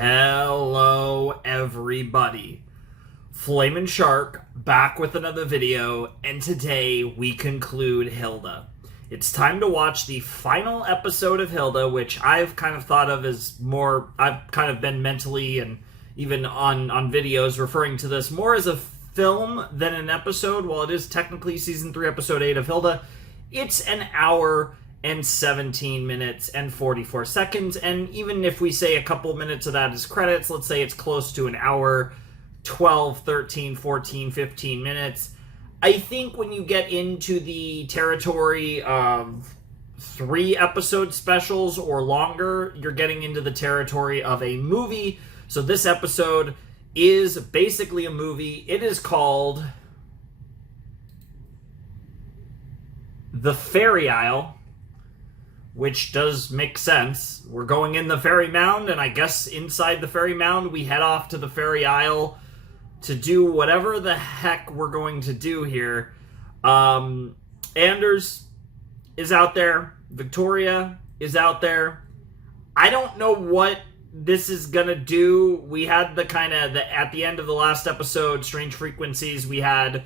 Hello, everybody. Flamin' Shark back with another video, and today we conclude Hilda. It's time to watch the final episode of Hilda, which I've kind of thought of as more. I've kind of been mentally and even on videos referring to this more as a film than an episode. While it is technically season 3, episode 8 of Hilda, it's an hour and 17 minutes and 44 seconds, and even if we say a couple minutes of that is credits, let's say it's close to an hour, 12, 13, 14, 15 minutes. I think when you get into the territory of 3 episode specials or longer, you're getting into the territory of a movie. So this episode is basically a movie. It is called The Fairy Isle, which does make sense. We're going in the fairy mound, and I guess inside the fairy mound, we head off to the fairy isle to do whatever the heck we're going to do here. Anders is out there. Victoria is out there. I don't know what this is gonna do. We had the kind of, at the end of the last episode, Strange Frequencies, we had,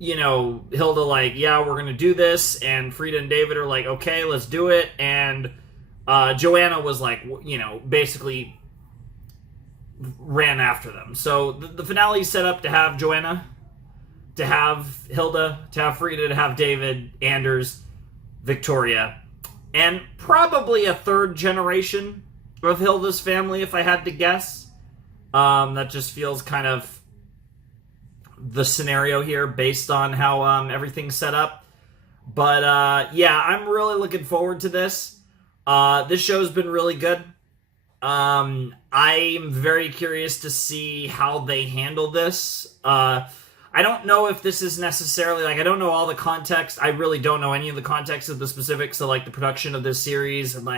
Hilda like, yeah, we're going to do this. And Frida and David are like, okay, let's do it. And Joanna was like, basically ran after them. So the finale is set up to have Joanna, to have Hilda, to have Frida, to have David, Anders, Victoria, and probably a third generation of Hilda's family, if I had to guess. That just feels kind of the scenario here based on how everything's set up. But yeah, I'm really looking forward to this. This show's been really good. I'm very curious to see how they handle this. I don't know if this is necessarily, I don't know all the context. I really don't know any of the context of the specifics of, the production of this series and,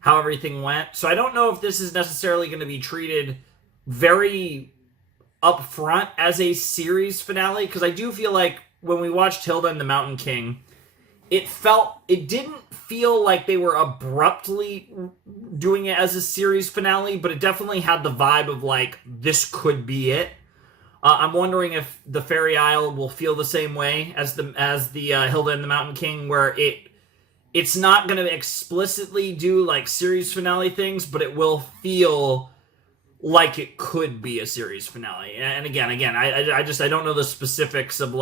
how everything went. So I don't know if this is necessarily going to be treated very up front as a series finale, because I do feel like when we watched Hilda and the Mountain King, it didn't feel like they were abruptly doing it as a series finale, but it definitely had the vibe of this could be it. I'm wondering if the Fairy Isle will feel the same way as the Hilda and the Mountain King, where it's not going to explicitly do series finale things, but it will feel like it could be a series finale. And again, I don't know the specifics of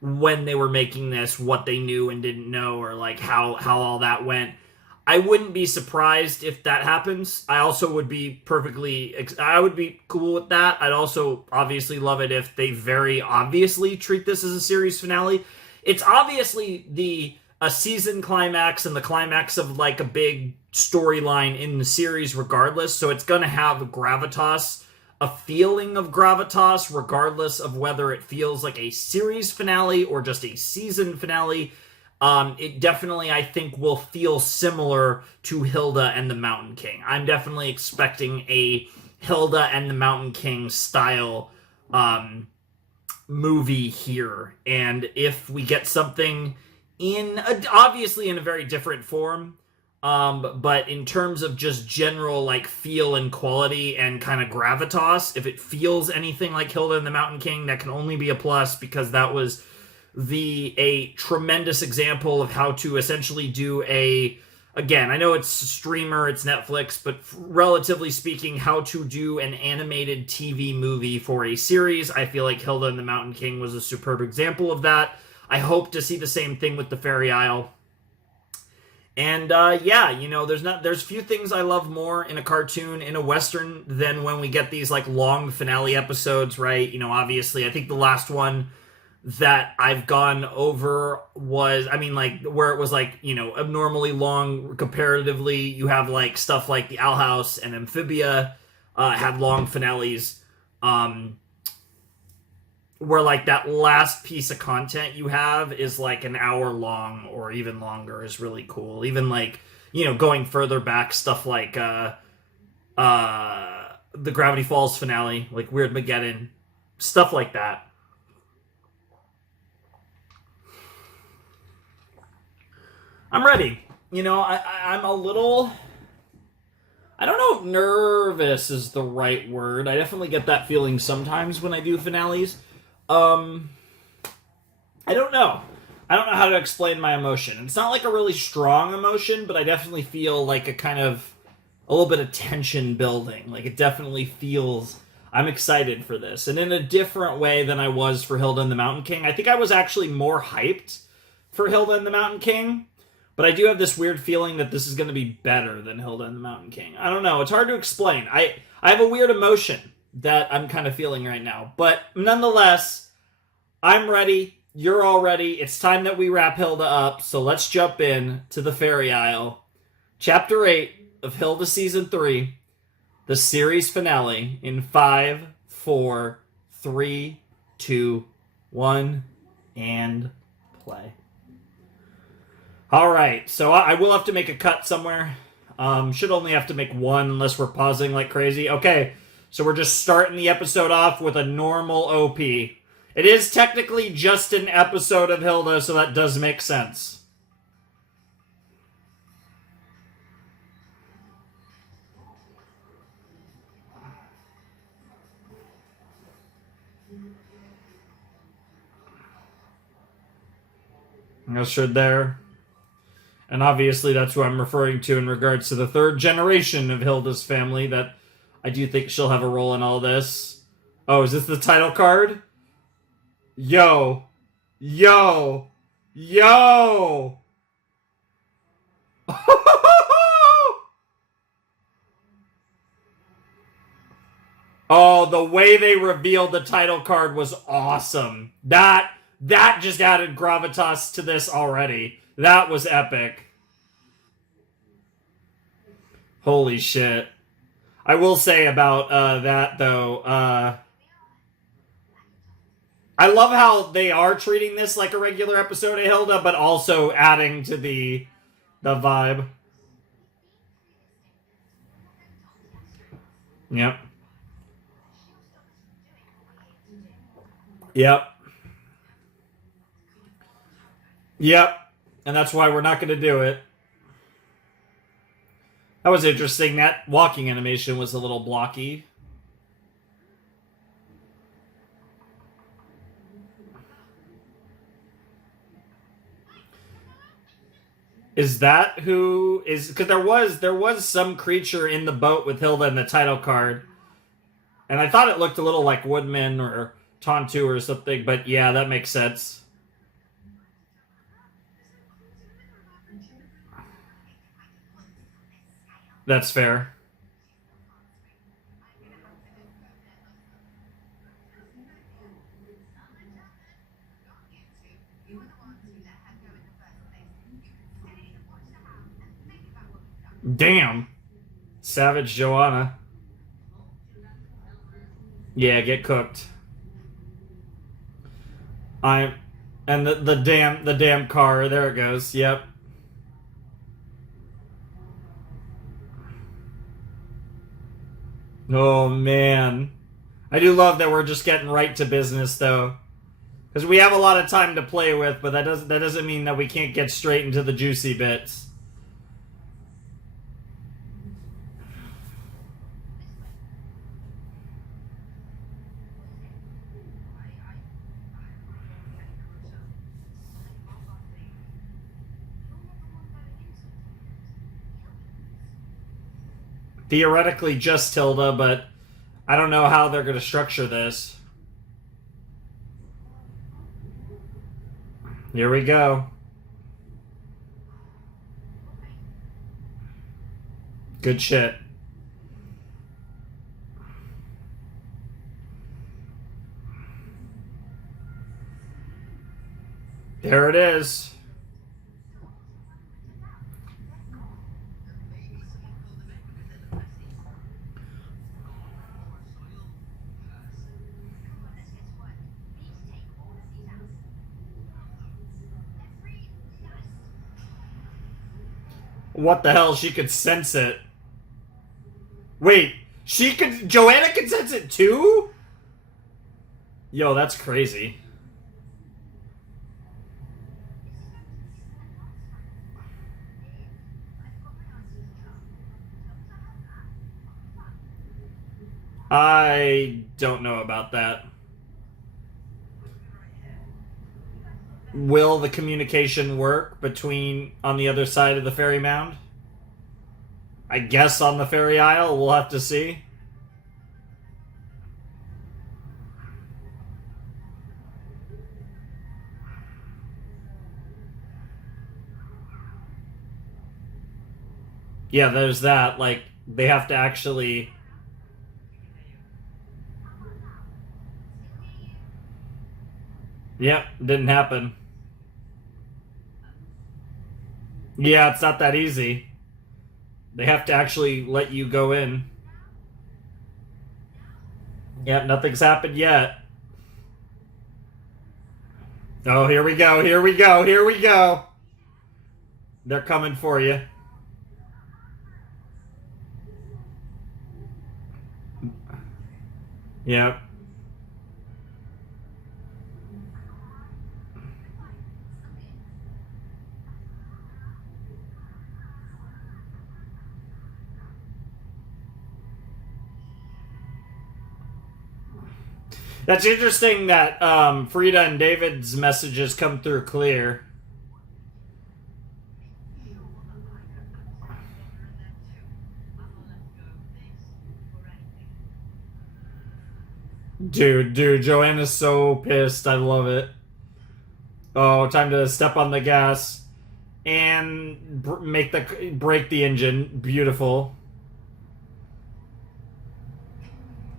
when they were making this, what they knew and didn't know, or how all that went. I wouldn't be surprised if that happens. I also would be I would be cool with that. I'd also obviously love it if they very obviously treat this as a series finale. It's obviously a season climax and the climax of a big storyline in the series regardless, so it's going to have gravitas, a feeling of gravitas, regardless of whether it feels like a series finale or just a season finale. It definitely, I think, will feel similar to Hilda and the Mountain King. I'm definitely expecting a Hilda and the Mountain King style movie here, and if we get something obviously in a very different form, but in terms of just general feel and quality and kind of gravitas, if it feels anything like Hilda and the Mountain King, that can only be a plus, because that was a tremendous example of how to essentially do again, I know it's a streamer, it's Netflix, but relatively speaking, how to do an animated TV movie for a series. I feel like Hilda and the Mountain King was a superb example of that. I hope to see the same thing with the Fairy Isle. And yeah, there's few things I love more in a cartoon, in a Western, than when we get these long finale episodes, right? Obviously, I think the last one that I've gone over was, where it was abnormally long comparatively. You have stuff like the Owl House and Amphibia had long finales. Where that last piece of content you have is an hour long or even longer is really cool. Even going further back, stuff like the Gravity Falls finale, Weird Mageddon, stuff like that. I'm ready. I'm a little I don't know if nervous is the right word. I definitely get that feeling sometimes when I do finales. Um, I don't know. I don't know how to explain my emotion. It's not like a really strong emotion, but I definitely feel like a little bit of tension building. Like it definitely feels I'm excited for this. And in a different way than I was for Hilda and the Mountain King. I think I was actually more hyped for Hilda and the Mountain King. But I do have this weird feeling that this is going to be better than Hilda and the Mountain King. I don't know. It's hard to explain. I have a weird emotion that I'm kind of feeling right now. But nonetheless, I'm ready. You're all ready. It's time that we wrap Hilda up. So let's jump in to the Fairy Isle. Chapter 8 of Hilda Season 3. The series finale in 5, 4, 3, 2, 1, and play. All right, so I will have to make a cut somewhere. Should only have to make one unless we're pausing like crazy. Okay, so we're just starting the episode off with a normal OP. It is technically just an episode of Hilda, so that does make sense. Ushered there. And obviously that's who I'm referring to in regards to the third generation of Hilda's family, that I do think she'll have a role in all this. Oh, is this the title card? Yo. Yo. Yo. Oh, the way they revealed the title card was awesome. That just added gravitas to this already. That was epic. Holy shit. I will say about that, though, I love how they are treating this like a regular episode of Hilda, but also adding to the vibe. Yep. Yep. Yep. And that's why we're not going to do it. That was interesting. That walking animation was a little blocky. Is that who is? Because there was some creature in the boat with Hilda in the title card, and I thought it looked a little like Woodman or Tontu or something. But yeah, that makes sense. That's fair. Damn. Savage Joanna. Yeah, get cooked. I and the damn car, there it goes. Yep. Oh man. I do love that we're just getting right to business though. Because we have a lot of time to play with, but that doesn't mean that we can't get straight into the juicy bits. Theoretically just Hilda, but I don't know how they're going to structure this. Here we go. Good shit. There it is. What the hell? She could sense it. Wait, Joanna can sense it too? Yo, that's crazy. I don't know about that. Will the communication work between on the other side of the ferry mound? I guess on the ferry aisle, we'll have to see. Yeah, there's that. Like, they have to actually. Yep, didn't happen. Yeah, it's not that easy. They have to actually let you go in. Yep, nothing's happened yet. Oh, here we go, here we go, here we go. They're coming for you. Yep. That's interesting that Frida and David's messages come through clear. Dude, Joanna's so pissed. I love it. Oh, time to step on the gas and break the engine. Beautiful.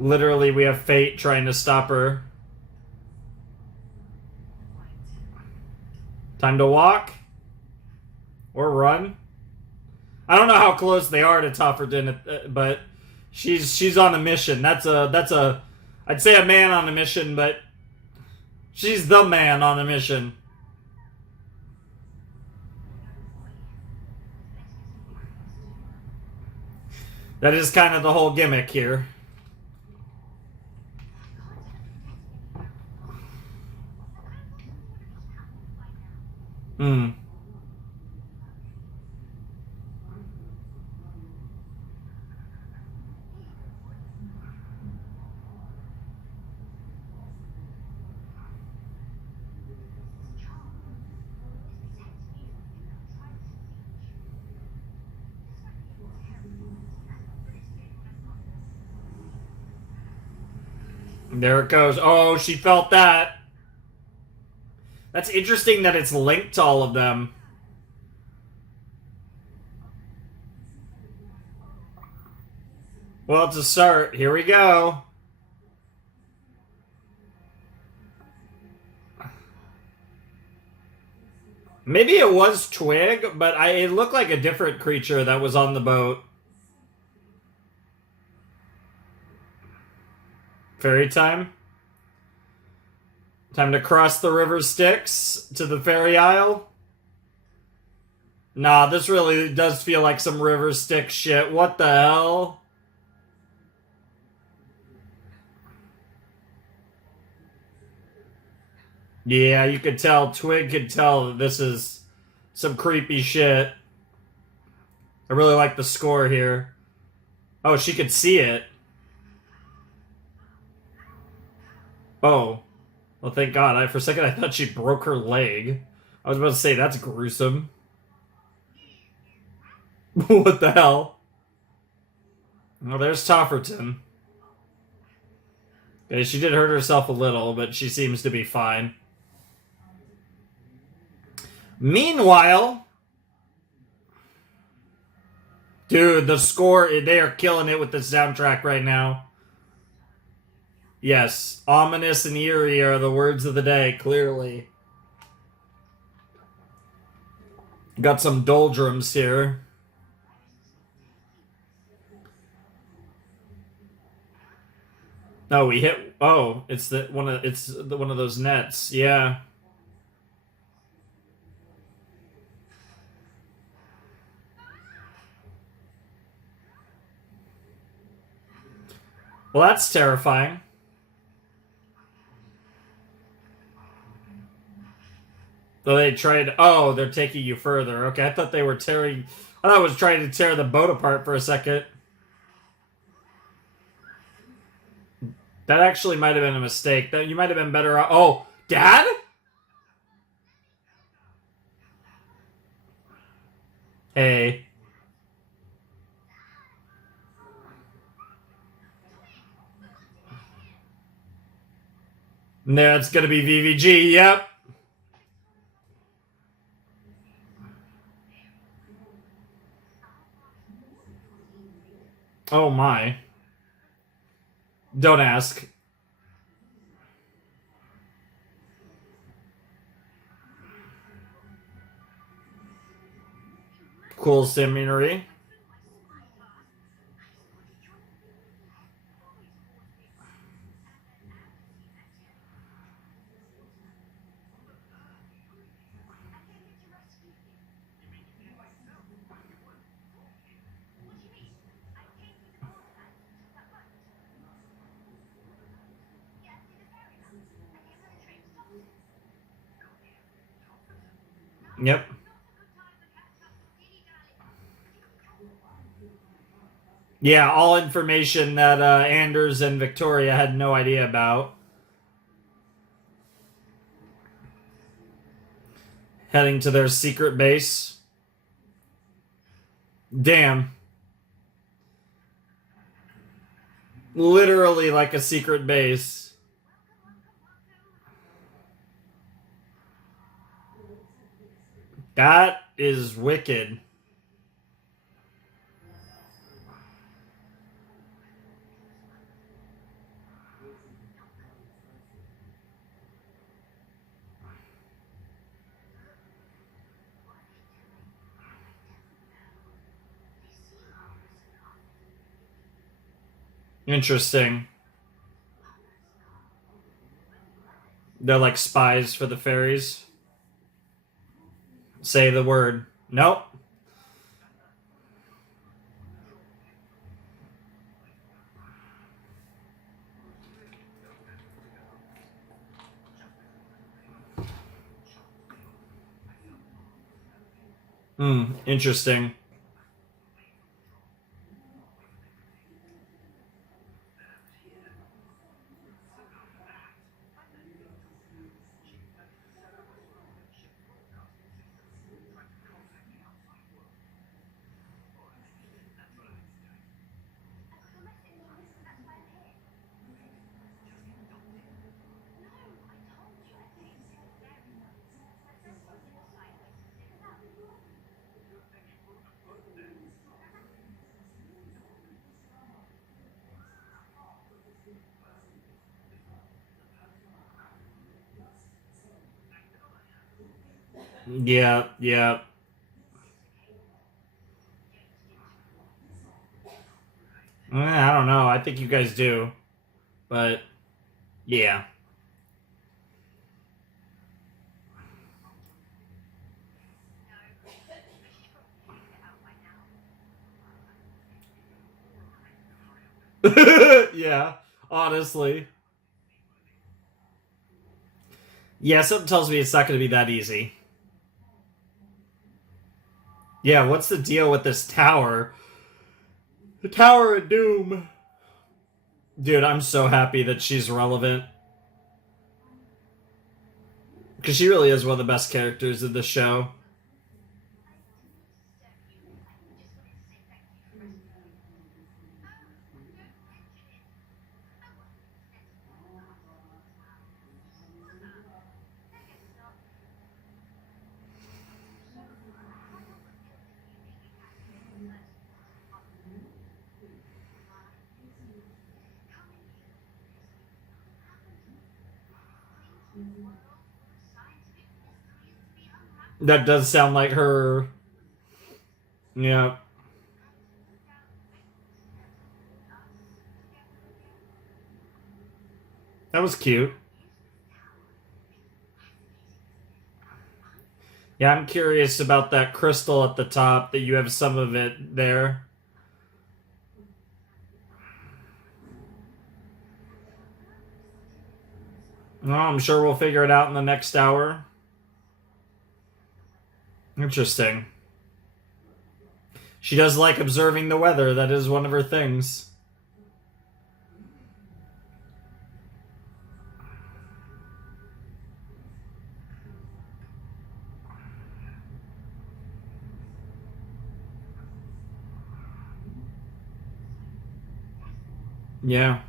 Literally, we have fate trying to stop her. Time to walk or run. I don't know how close they are to Tofferton, but she's on a mission. That's a I'd say a man on a mission, but she's the man on a mission. That is kind of the whole gimmick here. Hmm. There it goes. Oh, she felt that. That's interesting that it's linked to all of them. Well, to start, here we go. Maybe it was Twig, but it looked like a different creature that was on the boat. Ferry time. Time to cross the river Styx to the ferry isle. Nah, this really does feel like some river Styx shit. What the hell? Yeah, you could tell, Twig could tell that this is some creepy shit. I really like the score here. Oh, she could see it. Oh. Well, thank God. For a second, I thought she broke her leg. I was about to say, that's gruesome. What the hell? Well, there's Tofferton. Okay, she did hurt herself a little, but she seems to be fine. Meanwhile... Dude, the score, they are killing it with the soundtrack right now. Yes, ominous and eerie are the words of the day, clearly. Got some doldrums here. Oh, we hit. Oh, it's one of those nets. Yeah. Well, that's terrifying. So they tried. Oh, they're taking you further. Okay, I thought they were tearing. I thought it was trying to tear the boat apart for a second. That actually might have been a mistake. That you might have been better off. Oh, Dad? Hey. That's gonna be VVG, yep. Oh my. Don't ask. Cool scenery. Yep. Yeah, all information that Anders and Victoria had no idea about. Heading to their secret base. Damn. Literally like a secret base. That is wicked. Interesting. They're like spies for the fairies. Say the word. Nope. Interesting. Yeah, yeah. I don't know. I think you guys do. But, yeah. Yeah, honestly. Yeah, something tells me it's not going to be that easy. Yeah, what's the deal with this tower? The Tower of Doom. Dude, I'm so happy that she's relevant. Because she really is one of the best characters of the show. That does sound like her. Yeah. That was cute. Yeah, I'm curious about that crystal at the top that you have some of it there. Well, I'm sure we'll figure it out in the next hour. Interesting. She does like observing the weather. That is one of her things. Yeah.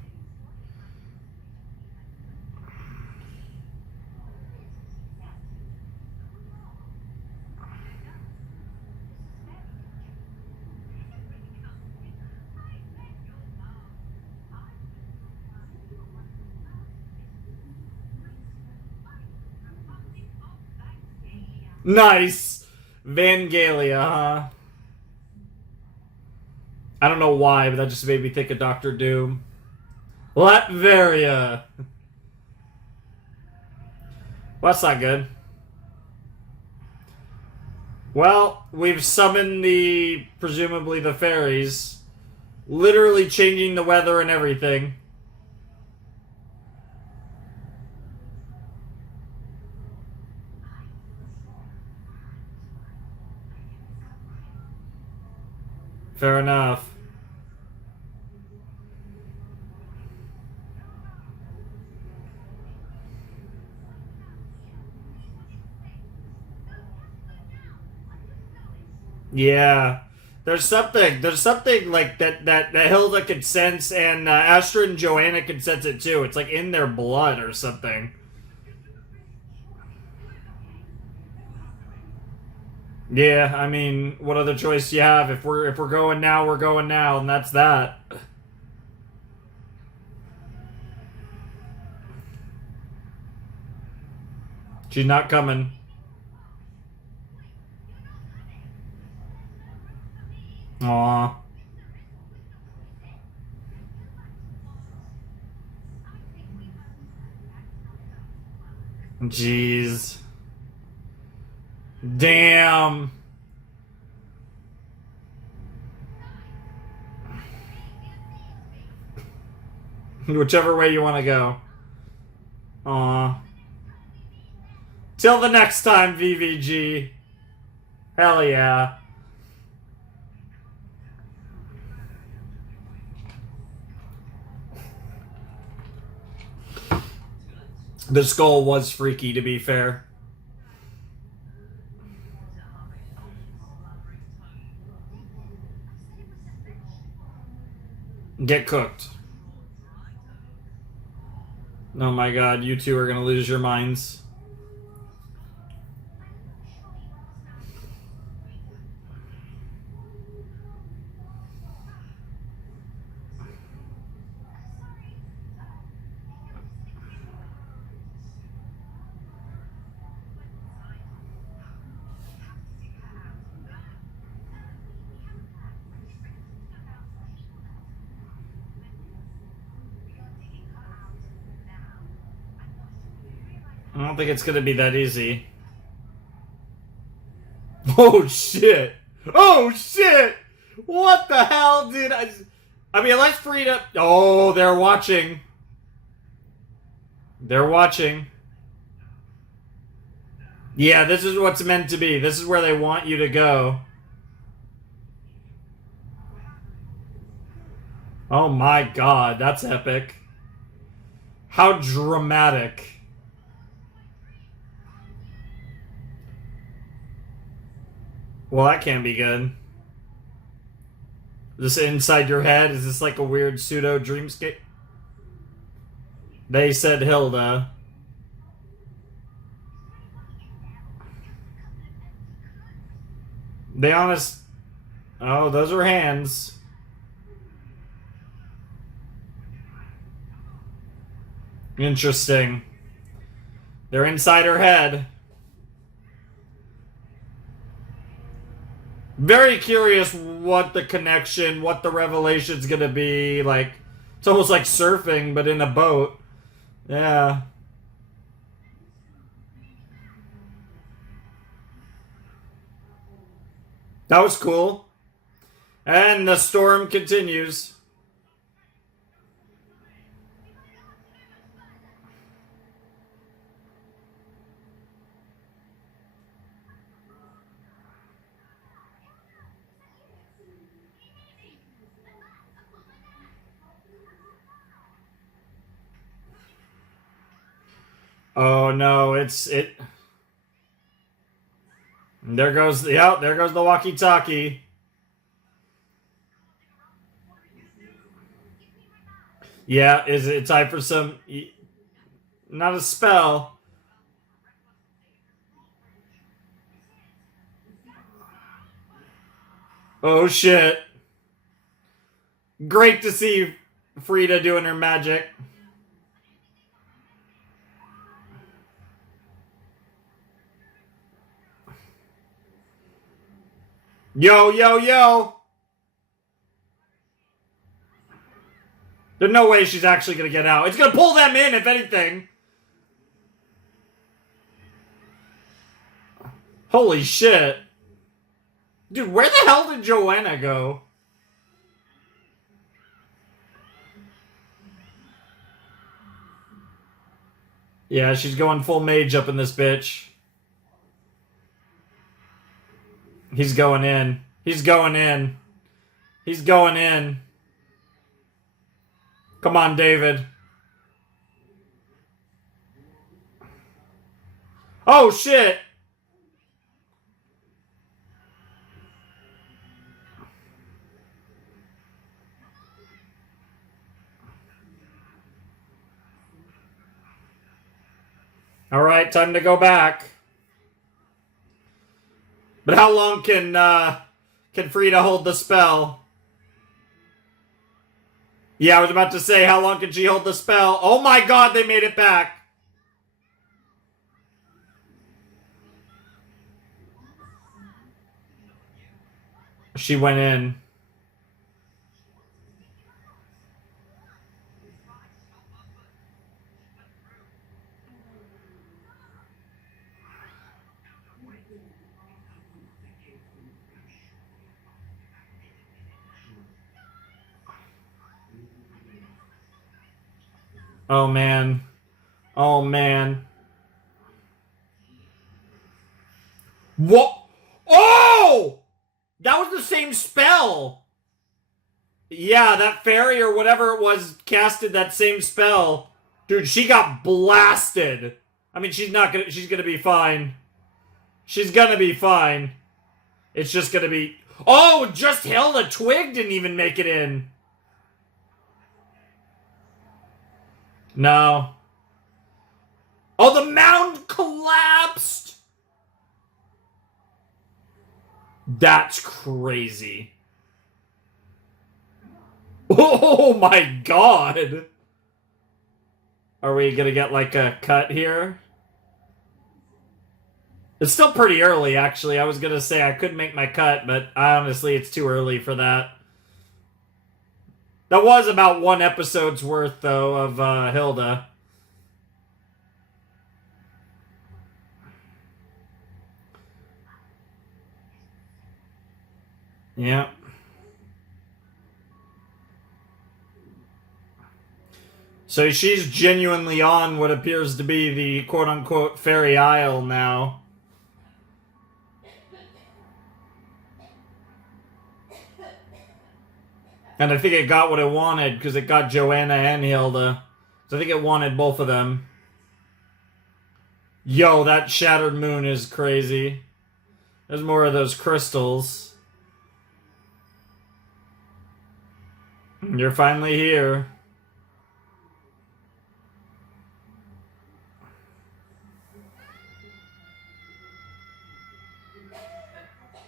Nice. Vangalia, huh? I don't know why, but that just made me think of Doctor Doom. Latveria. Well, that's not good. Well, we've summoned presumably the fairies. Literally changing the weather and everything. Fair enough. Yeah. There's something like that Hilda could sense, and Astra and Joanna could sense it too. It's like in their blood or something. Yeah, I mean, what other choice do you have? If we're going now, we're going now, and that's that. She's not coming. Aw. Jeez. Damn. Whichever way you want to go. Aw. Till the next time, VVG. Hell yeah. The skull was freaky, to be fair. Get cooked. Oh my god, you two are gonna lose your minds. I don't think it's gonna be that easy. Oh shit! Oh shit! What the hell, dude? I mean, let's free it up. Oh, they're watching. They're watching. Yeah, this is what's meant to be. This is where they want you to go. Oh my god, that's epic. How dramatic. Well, that can't be good. This inside your head? Is this like a weird pseudo dreamscape? They said Hilda. They honest. Oh, those are hands. Interesting. They're inside her head. Very curious what the connection, what the revelation's gonna be. Like, it's almost like surfing, but in a boat. Yeah. That was cool. And the storm continues. Oh no, it. There goes there goes the walkie-talkie. Yeah, is it time for some... Not a spell. Oh, shit. Great to see Frida doing her magic. Yo, yo, yo! There's no way she's actually gonna get out. It's gonna pull them in, if anything. Holy shit. Dude, where the hell did Joanna go? Yeah, she's going full mage up in this bitch. He's going in. He's going in. He's going in. Come on, David. Oh, shit! Alright, time to go back. But how long can Frida hold the spell? Yeah, I was about to say, how long can she hold the spell? Oh my god, they made it back! She went in. Oh man. Oh man. What? Oh! That was the same spell! Yeah, that fairy or whatever it was casted that same spell. Dude, she got blasted. I mean, she's gonna be fine. She's gonna be fine. It's just gonna be... Oh, just Hilda Twig didn't even make it in. No. Oh, the mound collapsed! That's crazy. Oh my god! Are we gonna get like a cut here? It's still pretty early, actually. I was gonna say I could make my cut, but honestly, it's too early for that. That was about one episode's worth, though, of Hilda. Yeah. So she's genuinely on what appears to be the quote-unquote Fairy Isle now. And I think it got what it wanted, because it got Joanna and Hilda. So I think it wanted both of them. Yo, that shattered moon is crazy. There's more of those crystals. You're finally here.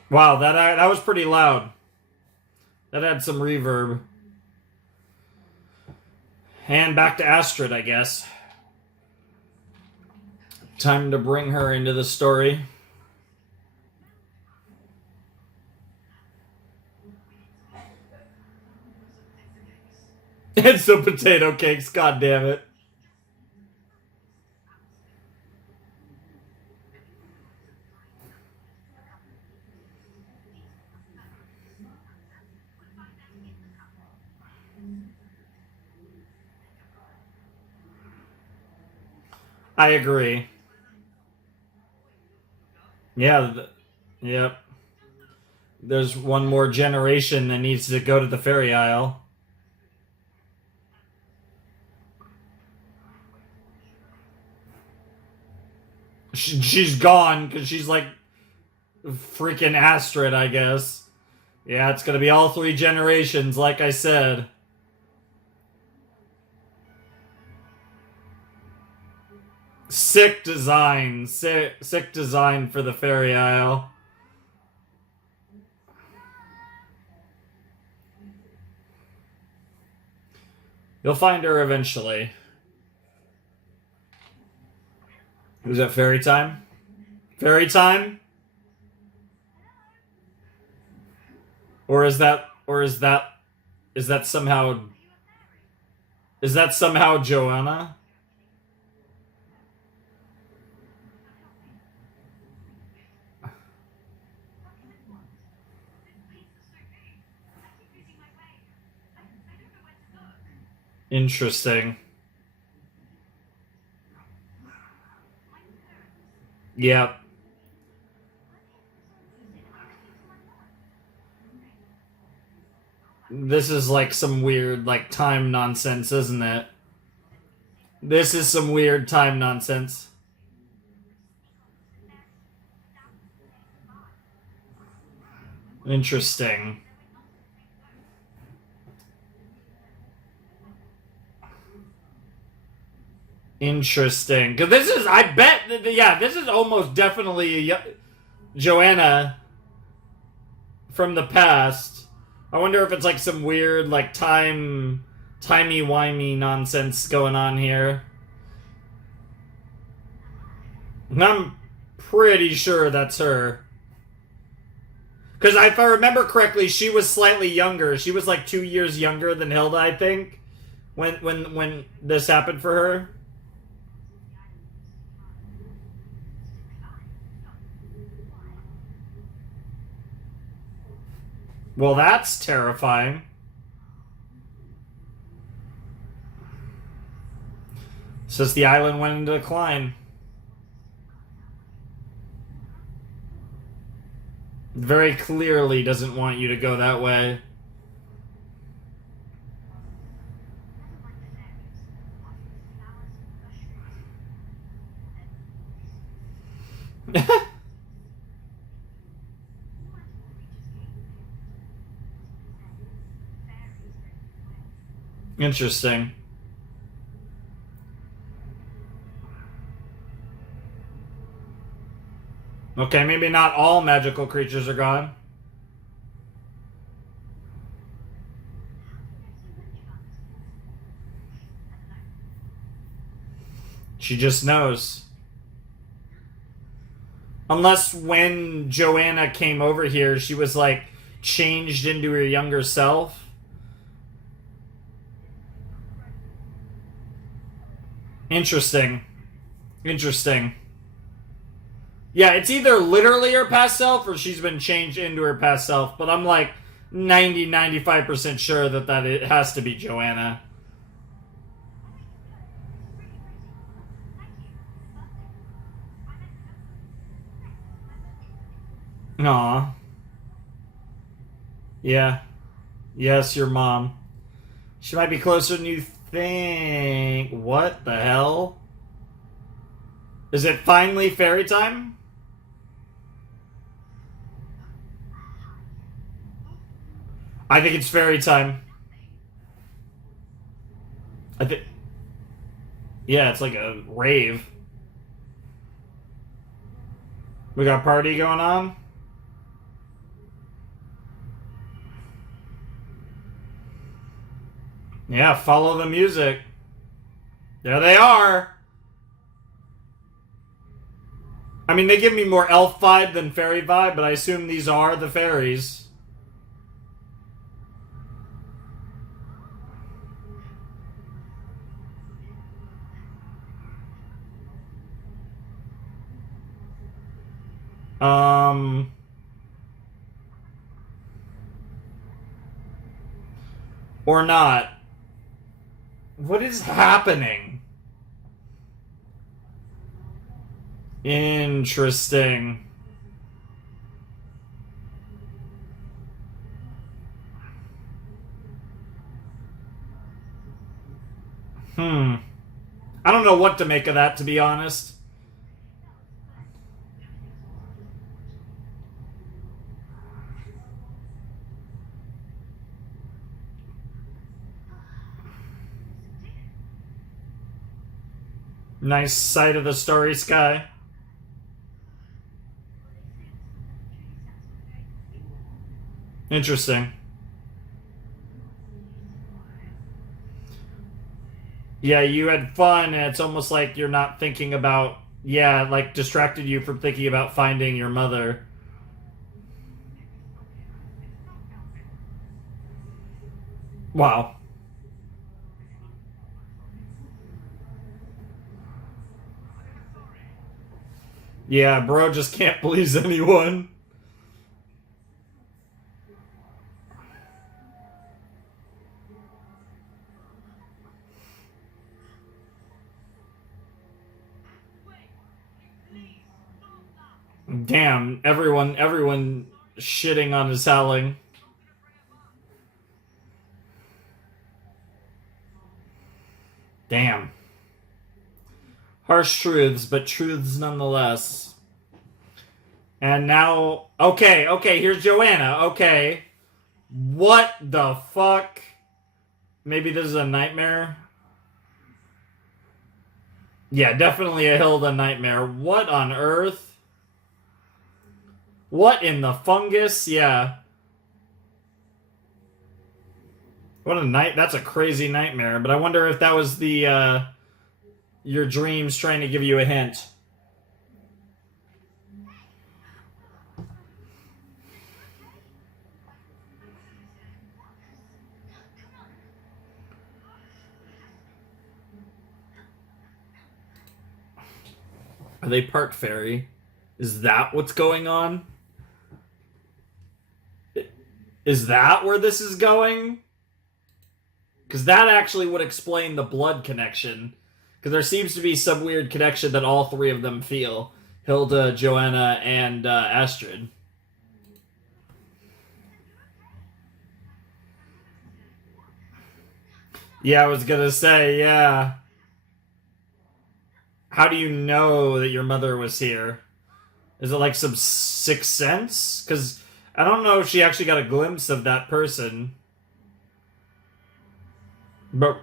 Wow, that was pretty loud. That had some reverb. And back to Astrid, I guess. Time to bring her into the story. And some potato cakes, god damn it. I agree. Yeah, yep. There's one more generation that needs to go to the Fairy Isle. She's gone because she's like freaking Astrid, I guess. Yeah, it's gonna be all three generations, like I said. Sick design. Sick design for the fairy isle. You'll find her eventually. Is that fairy time? Fairy time? Or is that somehow Joanna? Interesting. Yep. This is like some weird like time nonsense, isn't it? This is some weird time nonsense. Interesting. Interesting. Because this is, I bet, yeah, this is almost definitely Joanna from the past. I wonder if it's like some weird, like, timey-wimey nonsense going on here. I'm pretty sure that's her. Because if I remember correctly, she was slightly younger. She was like 2 years younger than Hilda, I think, when this happened for her. Well, that's terrifying. Says the island went into decline. Very clearly doesn't want you to go that way. Interesting. Okay, maybe not all magical creatures are gone. She just knows. Unless when Joanna came over here, she was like changed into her younger self. Interesting. Interesting. Yeah, it's either literally her past self or she's been changed into her past self, but I'm like 95% sure that it has to be Joanna. Aw. Yeah. Yes, your mom. She might be closer than you think. What the hell? Is it finally fairy time? I think it's fairy time. I think. Yeah, it's like a rave. We got a party going on. Yeah, follow the music. There they are. I mean, they give me more elf vibe than fairy vibe, but I assume these are the fairies. Or not. What is happening? Interesting. I don't know what to make of that, to be honest. Nice sight of the starry sky. Interesting. Yeah, you had fun, and it's almost like you're not thinking about, yeah, like distracted you from thinking about finding your mother. Wow. Yeah, bro just can't please anyone. Damn, everyone shitting on his howling. Damn. Harsh truths, but truths nonetheless. And now, okay, here's Joanna. Okay. What the fuck? Maybe this is a nightmare? Yeah, definitely a Hilda nightmare. What on earth? What in the fungus? Yeah. What a night. That's a crazy nightmare. But I wonder if that was your dreams trying to give you a hint. Are they part fairy? Is that what's going on? Is that where this is going? Because that actually would explain the blood connection. Because there seems to be some weird connection that all three of them feel. Hilda, Joanna, and Astrid. Yeah, I was gonna say, yeah. How do you know that your mother was here? Is it like some sixth sense? Because I don't know if she actually got a glimpse of that person. But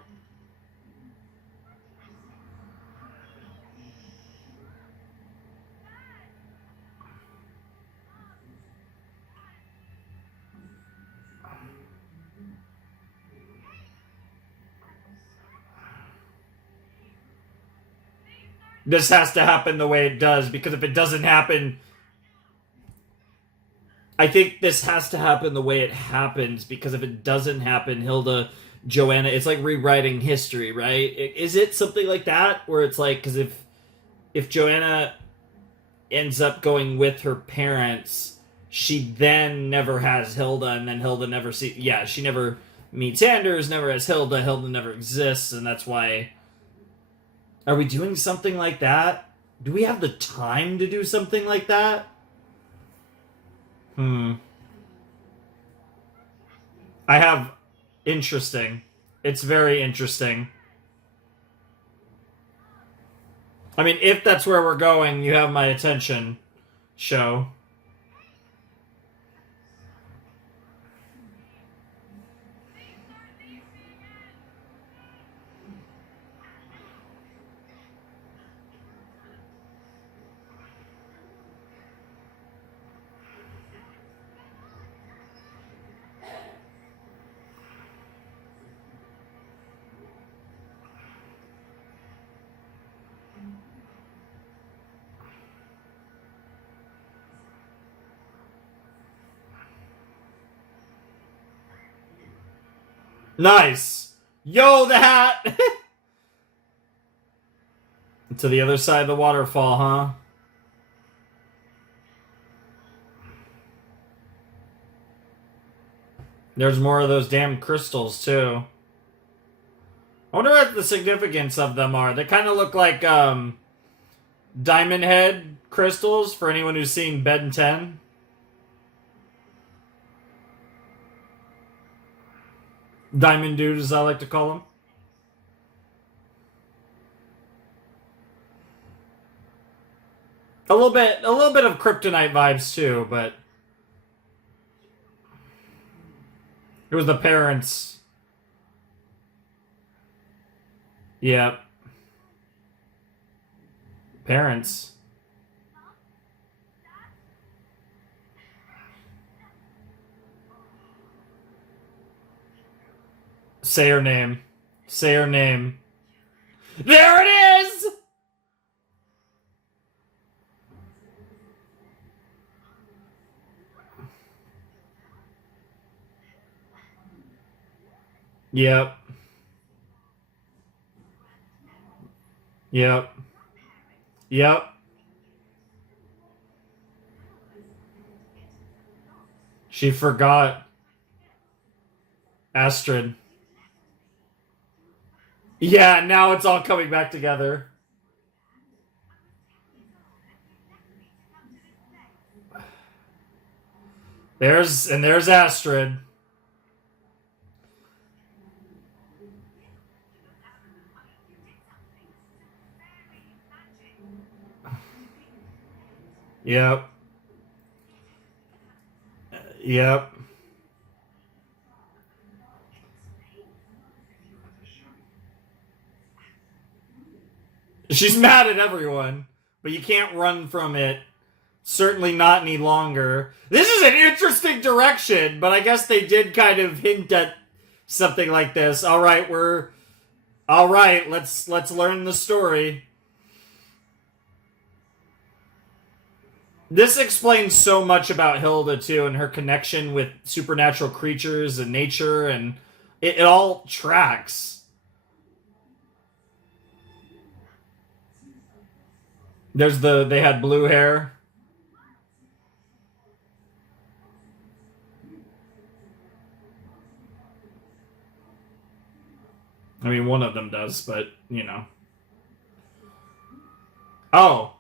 this has to happen the way it does, because if it doesn't happen, I think this has to happen the way it happens, because if it doesn't happen, Hilda, Joanna, it's like rewriting history, right? Is it something like that where it's like, because if Joanna ends up going with her parents, she then never has Hilda, and then Hilda never she never meets Anders, never has Hilda, Hilda never exists, and that's why. Are we doing something like that? Do we have the time to do something like that? Hmm. I have. Interesting. It's very interesting. I mean, if that's where we're going, you have my attention, show. Nice! Yo, the hat! To the other side of the waterfall, huh? There's more of those damn crystals, too. I wonder what the significance of them are. They kind of look like, Diamond Head crystals, for anyone who's seen Ben 10. Diamond Dude, as I like to call him. A little bit of kryptonite vibes too, but it was the parents. Yep. Parents. Say her name. Say her name. There it is! Yep. Yep. Yep. She forgot. Astrid. Yeah, now it's all coming back together. There's Astrid. Yep. Yep. She's mad at everyone, but you can't run from it. Certainly not any longer. This is an interesting direction, but I guess they did kind of hint at something like this. All right, let's learn the story. This explains so much about Hilda too, and her connection with supernatural creatures and nature, and it all tracks. They had blue hair. I mean, one of them does, but, you know. Oh.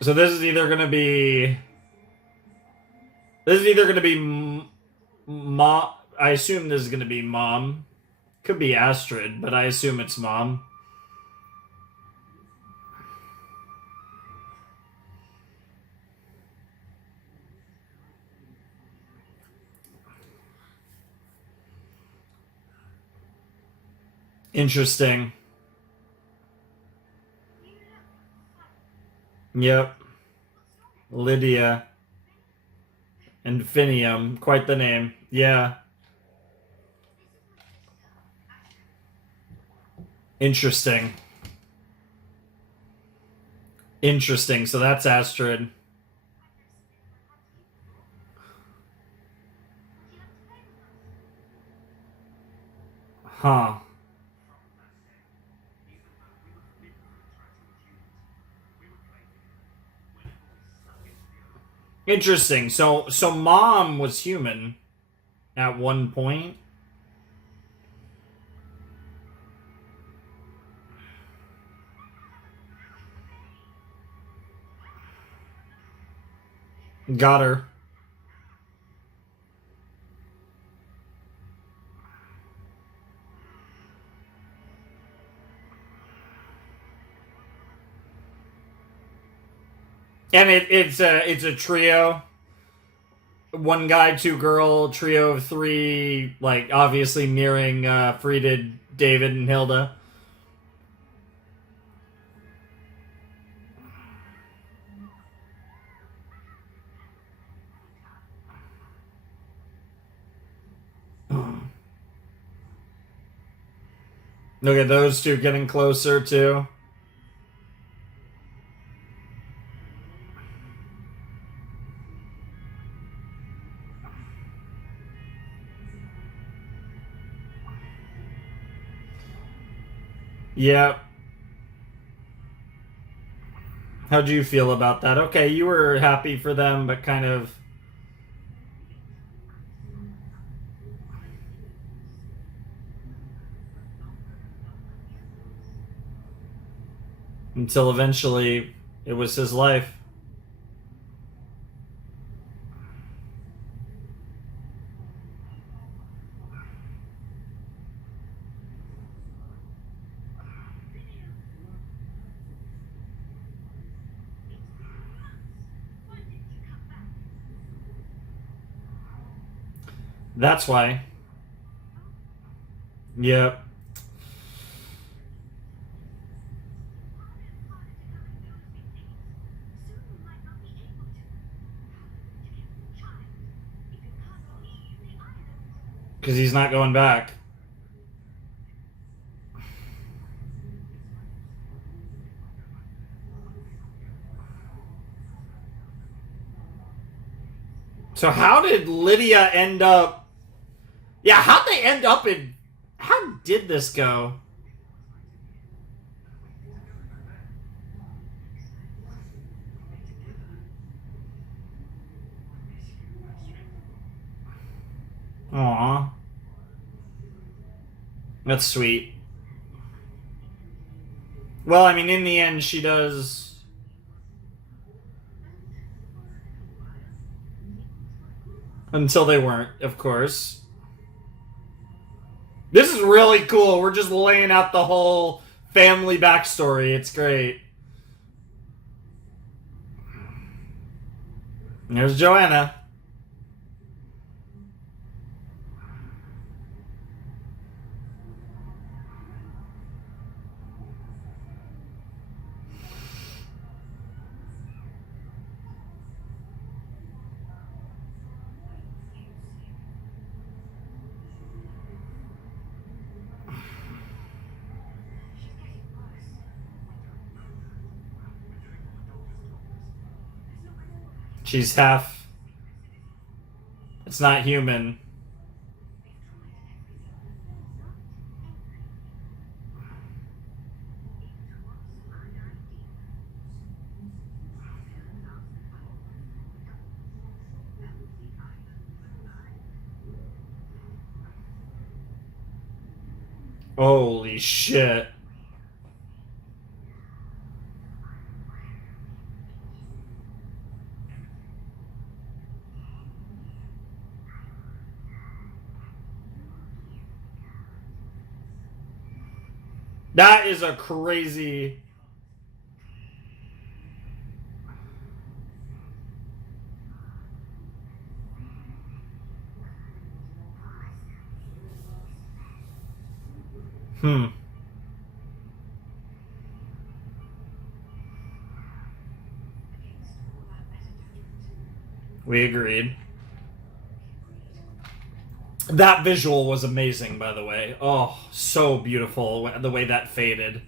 So this is either going to be... This is either going to be... Mom... I assume this is going to be Mom. Could be Astrid, but I assume it's Mom. Interesting. Yep. Lydia. Infinium. Quite the name. Yeah. Interesting. Interesting. So that's Astrid. Huh. Interesting. So Mom was human at one point. Got her. And it's a trio. One guy, two girl, trio of three, like obviously mirroring Frida, David, and Hilda. Look at those two getting closer too. Yep. How'd you feel about that? Okay, you were happy for them, but kind of... Until eventually it was his life. That's why. Yep. Because he's not going back. So how did Lydia end up... Yeah, how'd they end up in... How did this go? Aw. That's sweet. Well, I mean, in the end, she does... Until they weren't, of course. This is really cool. We're just laying out the whole family backstory. It's great. There's Joanna. She's half... It's not human. Holy shit. That is a crazy... We agreed. That visual was amazing, by the way. Oh, so beautiful, the way that faded.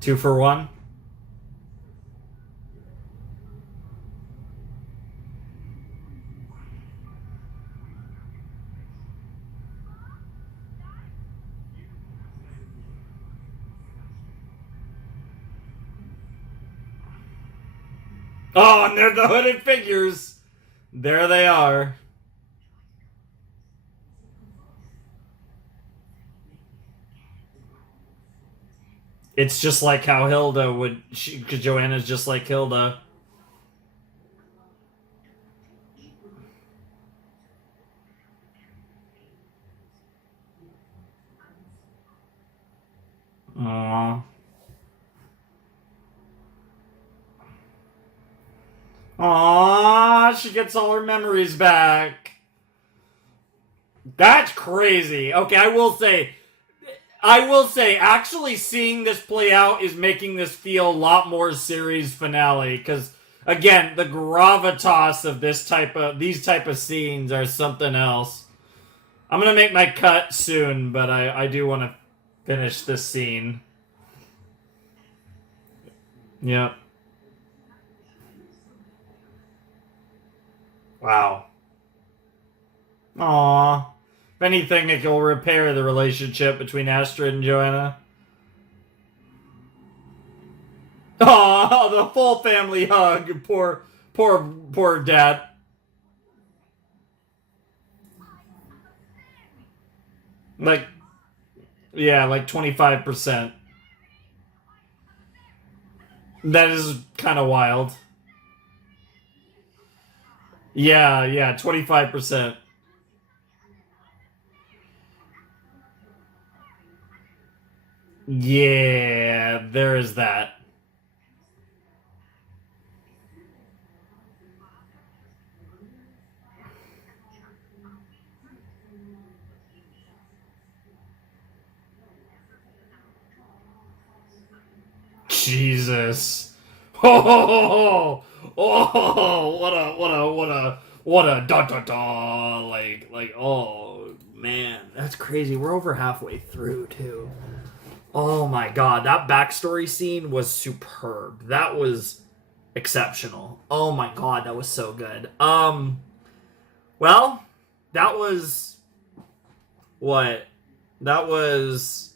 Two for one. Oh, and they're the hooded figures. There they are. It's just like how Hilda would... Because Joanna's just like Hilda. Aww. Aww, she gets all her memories back. That's crazy. Okay, I will say, actually seeing this play out is making this feel a lot more series finale. Because again, the gravitas of these type of scenes are something else. I'm gonna make my cut soon, but I do want to finish this scene. Yep. Wow. Aww. If anything, it will repair the relationship between Astrid and Joanna. Aww, the full family hug. Poor dad. Like, yeah, like 25%. That is kind of wild. Yeah, 25%. Yeah, there is that. Jesus. Oh, what a da da da. Oh, man. That's crazy. We're over halfway through, too. Oh my god, that backstory scene was superb. That was exceptional. Oh my god, that was so good. Well, that was what? That was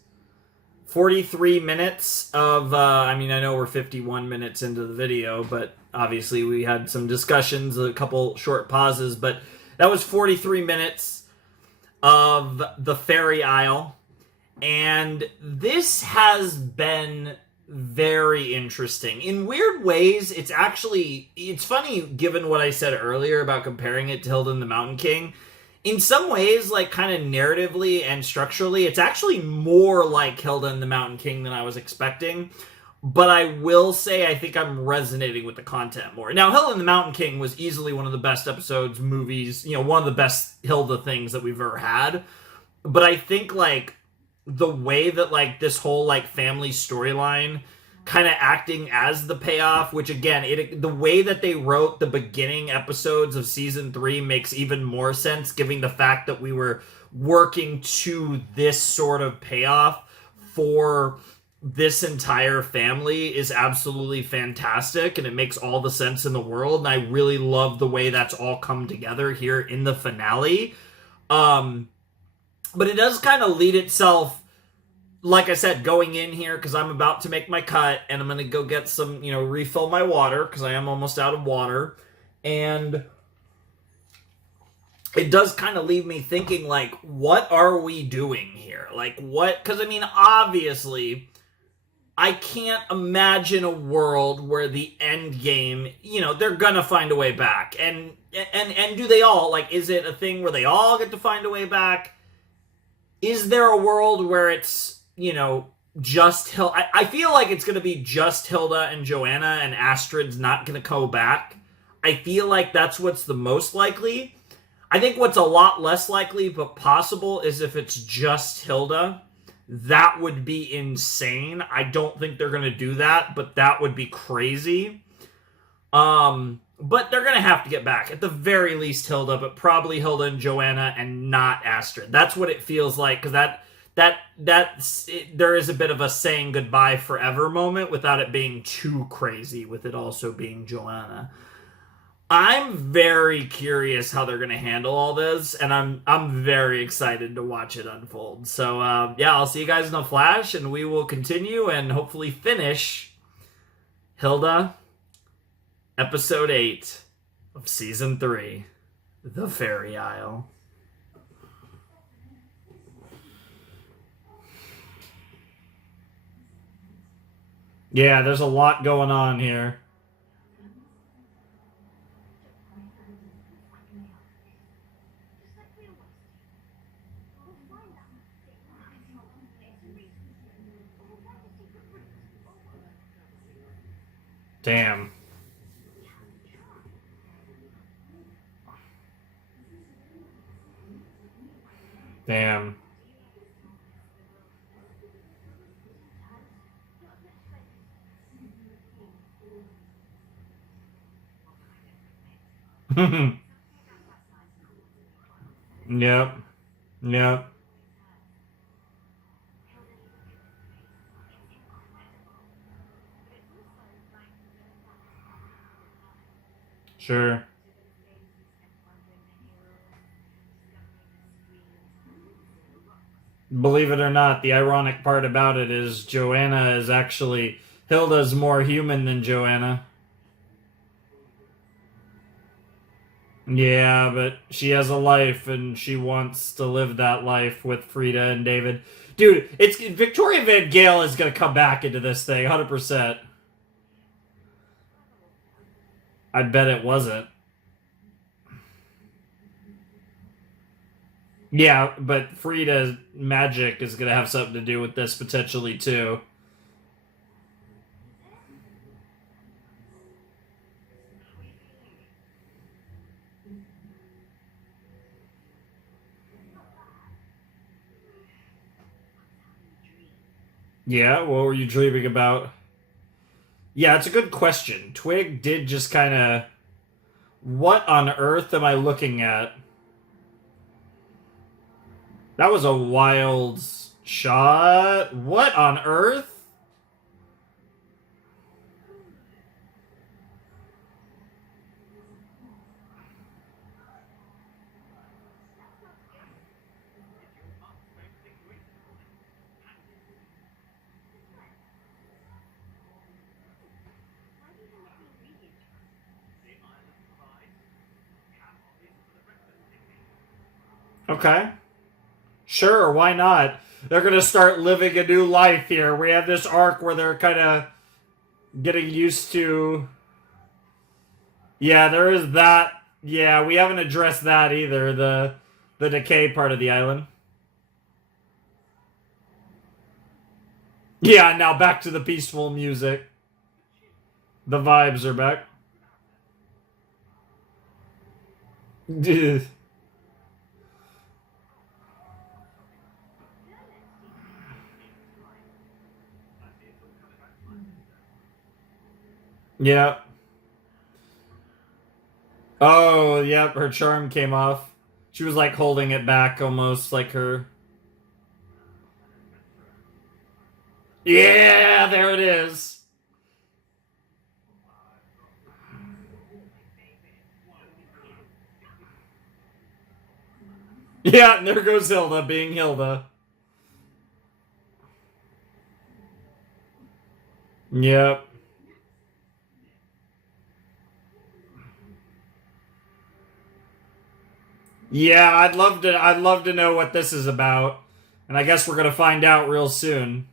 43 minutes of I mean, I know we're 51 minutes into the video, but obviously we had some discussions, a couple short pauses, but that was 43 minutes of the Fairy Isle. And this has been very interesting. In weird ways, it's funny given what I said earlier about comparing it to Hilda and the Mountain King. In some ways, like kind of narratively and structurally, it's actually more like Hilda and the Mountain King than I was expecting. But I will say I think I'm resonating with the content more. Now, Hilda and the Mountain King was easily one of the best episodes, movies, one of the best Hilda things that we've ever had. But I think like the way that like this whole like family storyline kind of acting as the payoff, which again, the way that they wrote the beginning episodes of season 3 makes even more sense, given the fact that we were working to this sort of payoff for this entire family is absolutely fantastic, and it makes all the sense in the world, and I really love the way that's all come together here in the finale. But it does kind of lead itself, like I said, going in here, because I'm about to make my cut, and I'm going to go get some, refill my water, because I am almost out of water, and it does kind of leave me thinking, like, what are we doing here? Like, what? Because, I mean, obviously, I can't imagine a world where the end game, they're going to find a way back. And do they all? Like, is it a thing where they all get to find a way back? Is there a world where it's, just Hilda? I feel like it's going to be just Hilda and Joanna, and Astrid's not going to go back. I feel like that's what's the most likely. I think what's a lot less likely but possible is if it's just Hilda. That would be insane. I don't think they're going to do that, but that would be crazy. But they're going to have to get back. At the very least, Hilda, but probably Hilda and Joanna and not Astrid. That's what it feels like, because there is a bit of a saying goodbye forever moment without it being too crazy, with it also being Joanna. I'm very curious how they're going to handle all this, and I'm very excited to watch it unfold. So, I'll see you guys in a flash, and we will continue and hopefully finish Hilda, Episode 8 of Season 3, The Fairy Isle. Yeah, there's a lot going on here. Damn. Damn. Yep. Yep. Sure. Believe it or not, the ironic part about it is Joanna is actually... Hilda's more human than Joanna. Yeah, but she has a life, and she wants to live that life with Frida and David. Dude, Victoria Van Gale is gonna come back into this thing, 100%. I bet it wasn't. Yeah, but Frida's magic is gonna have something to do with this potentially too. Yeah, what were you dreaming about? Yeah, it's a good question. Twig did just kind of. What on earth am I looking at? That was a wild shot. What on earth? Okay. Sure, why not? They're going to start living a new life here. We have this arc where they're kind of getting used to. Yeah, there is that. Yeah, we haven't addressed that either. The decay part of the island. Yeah, now back to the peaceful music. The vibes are back. Yeah. Oh, yep, her charm came off. She was like holding it back almost like her. Yeah, there it is. Yeah, and there goes Hilda being Hilda. Yep. Yeah, I'd love to know what this is about. And I guess we're gonna find out real soon.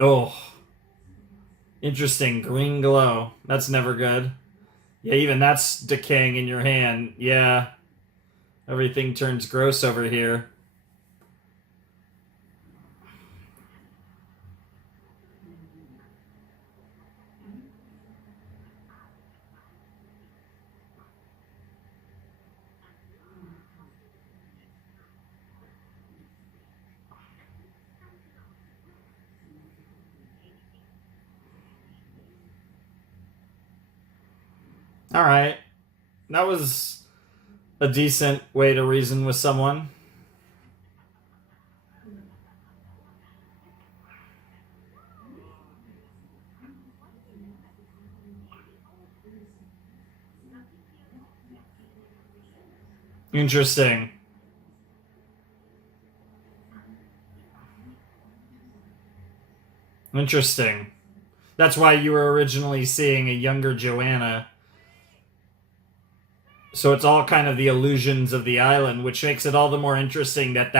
Oh, interesting. Green glow. That's never good. Yeah, even that's decaying in your hand. Yeah. Everything turns gross over here. Alright. That was a decent way to reason with someone. Interesting. Interesting. That's why you were originally seeing a younger Joanna. So it's all kind of the illusions of the island, which makes it all the more interesting that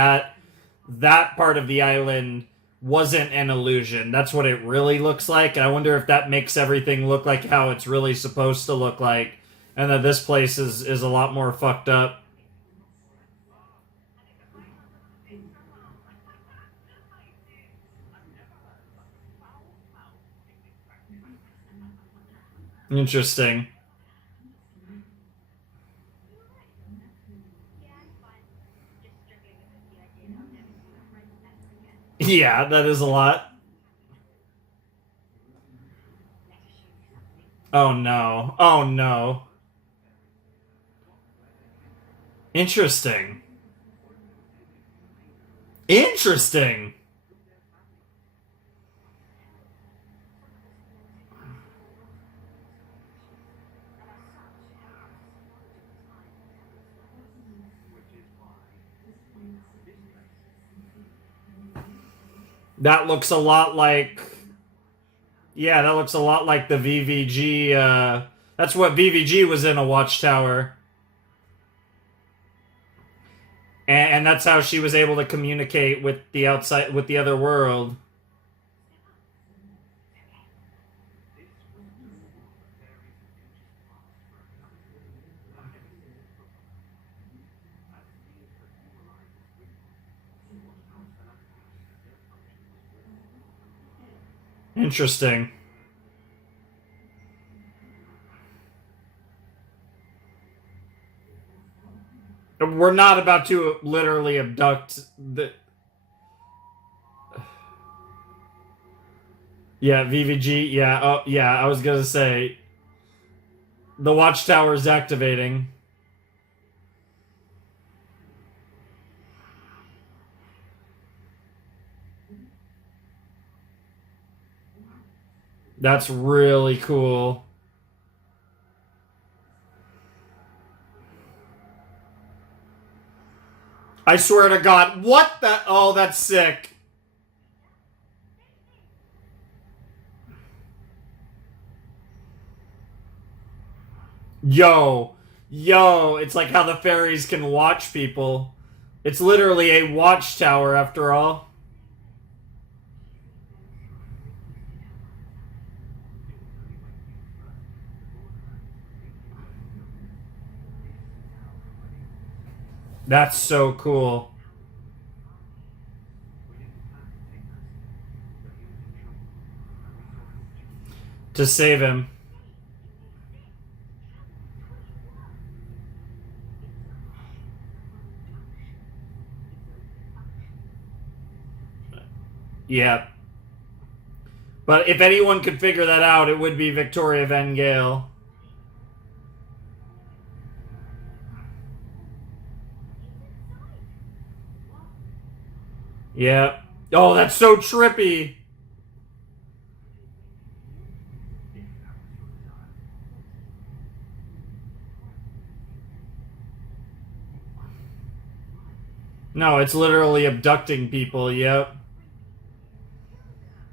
part of the island wasn't an illusion. That's what it really looks like. And I wonder if that makes everything look like how it's really supposed to look like, and that this place is a lot more fucked up. Interesting. Yeah, that is a lot. Oh no. Oh no. Interesting. Interesting. That looks a lot like. Yeah, that looks a lot like the VVG. That's what VVG was in, a watchtower. And that's how she was able to communicate with the outside, with the other world. Interesting. We're not about to literally abduct the. Yeah, VVG. Yeah. Oh, yeah. I was gonna say the watchtower is activating. That's really cool. I swear to God, what the? Oh, that's sick. Yo, yo, it's like how the fairies can watch people. It's literally a watchtower after all. That's so cool. To save him. Yeah. But if anyone could figure that out, it would be Victoria Van Gale. Yeah. Oh, that's so trippy. No, it's literally abducting people. Yep.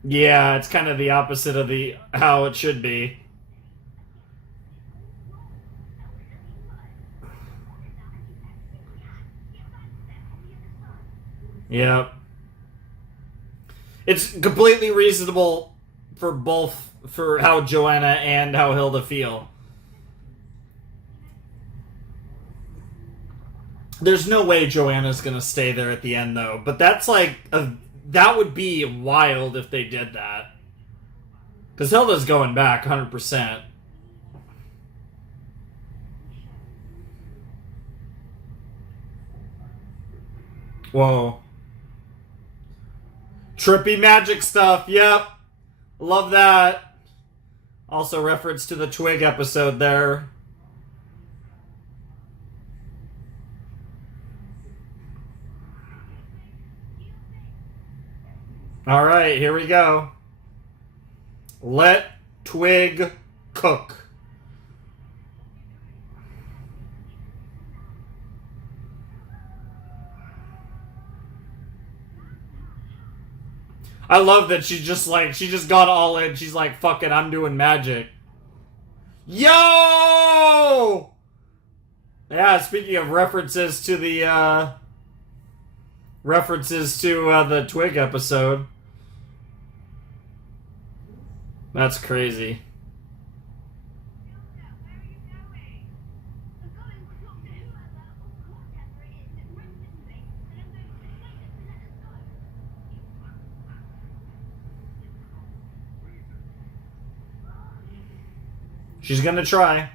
Yeah, it's kind of the opposite of the how it should be. Yep. It's completely reasonable for both for how Joanna and how Hilda feel. There's no way Joanna's gonna stay there at the end though, but that's like that would be wild if they did that. Because Hilda's going back 100%. Whoa. Trippy magic stuff. Yep. Love that. Also, reference to the Twig episode there. Alright, here we go. Let Twig cook. I love that she just got all in. She's like, fuck it, I'm doing magic. Yo! Yeah, speaking of references to the, the Twig episode. That's crazy. She's gonna try.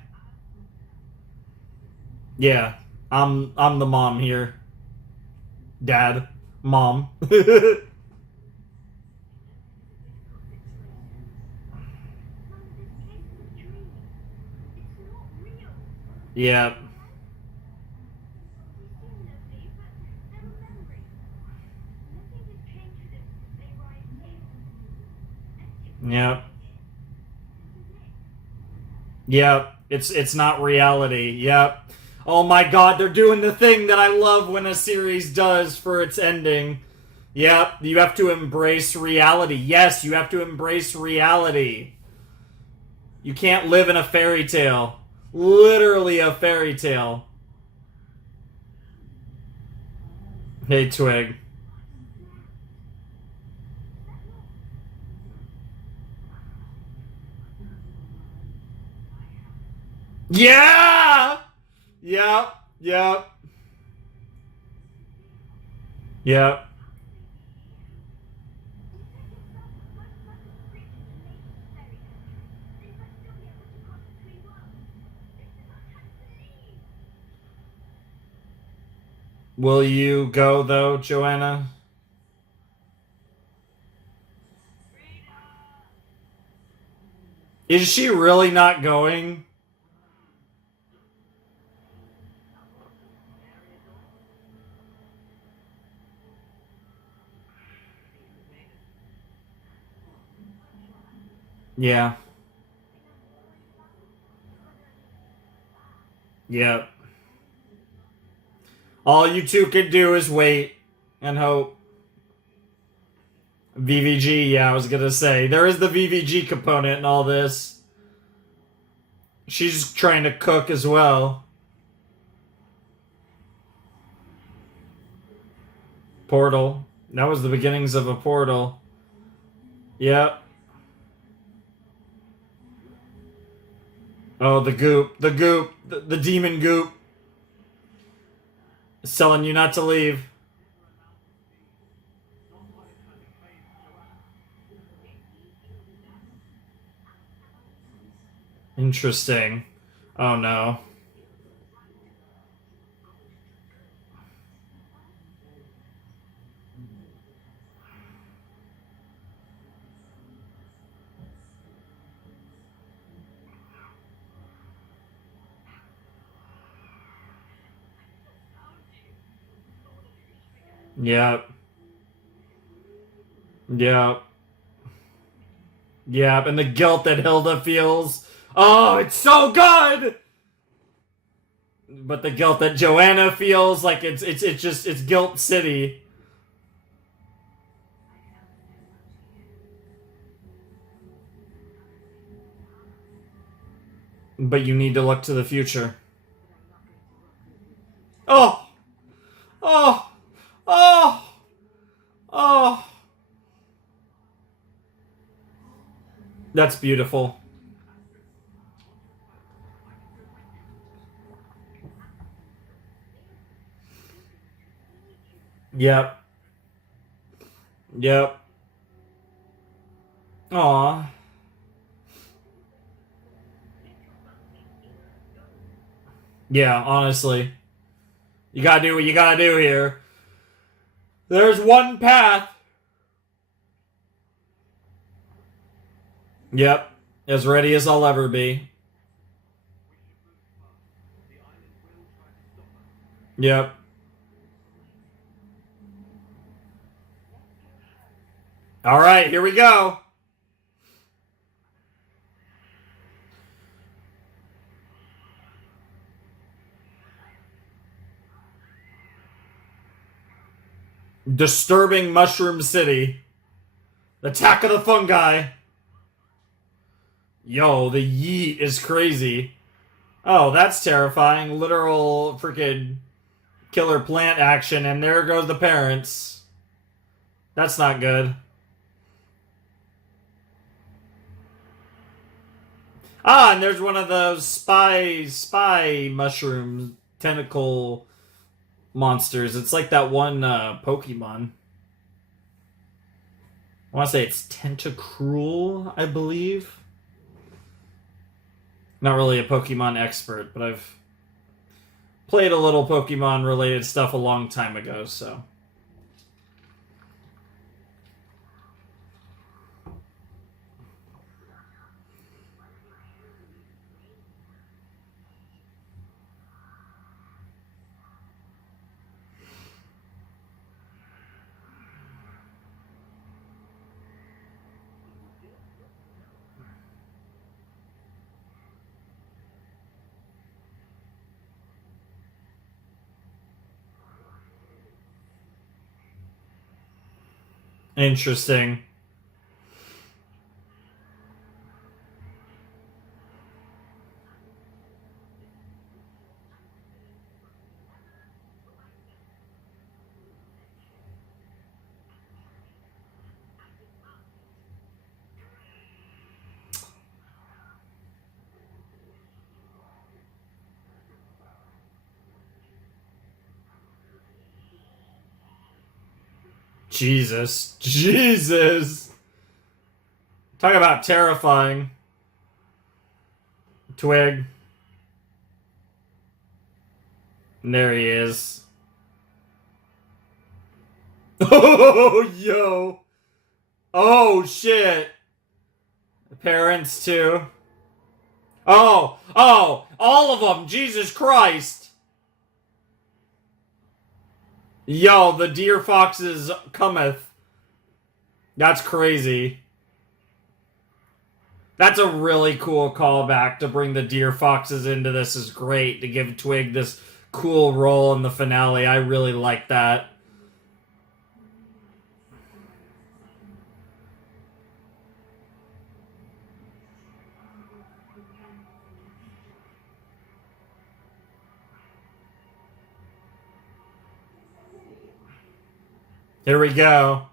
Yeah, I'm the mom here. Dad, mom. Yeah. Yep. Yep. It's not reality. Yep. Oh my god, they're doing the thing that I love when a series does for its ending. Yep, you have to embrace reality. Yes, you have to embrace reality. You can't live in a fairy tale. Literally a fairy tale. Hey, Twig. Yeah! Yep, yep, yep. Will you go, though, Joanna? Is she really not going? Yeah. Yep. All you two can do is wait and hope. VVG, yeah, I was gonna say. There is the VVG component in all this. She's trying to cook as well. Portal. That was the beginnings of a portal. Yep. Oh, the goop. The goop. The demon goop. It's telling you not to leave. Interesting. Oh no. Yep. Yep. Yep. And the guilt that Hilda feels. Oh, it's so good! But the guilt that Joanna feels, like it's guilt city. But you need to look to the future. Oh! Oh! Oh! Oh! That's beautiful. Yep. Yep. Aw. Yeah, honestly. You gotta do what you gotta do here. There's one path. Yep. As ready as I'll ever be. Yep. Alright, here we go. Disturbing Mushroom City. Attack of the Fungi. Yo, the yeet is crazy. Oh, that's terrifying. Literal freaking killer plant action, and there goes the parents. That's not good. Ah, and there's one of those spy mushroom tentacle monsters. It's like that one Pokemon. I want to say it's Tentacruel, I believe. Not really a Pokemon expert, but I've played a little Pokemon related stuff a long time ago, so. Interesting. Jesus. Jesus! Talk about terrifying. Twig. And there he is. Oh, yo! Oh, shit! Parents, too. Oh, all of them. Jesus Christ. Yo, the deer foxes cometh. That's crazy. That's a really cool callback to bring the deer foxes into this is great. To give Twig this cool role in the finale. I really like that. Here we go.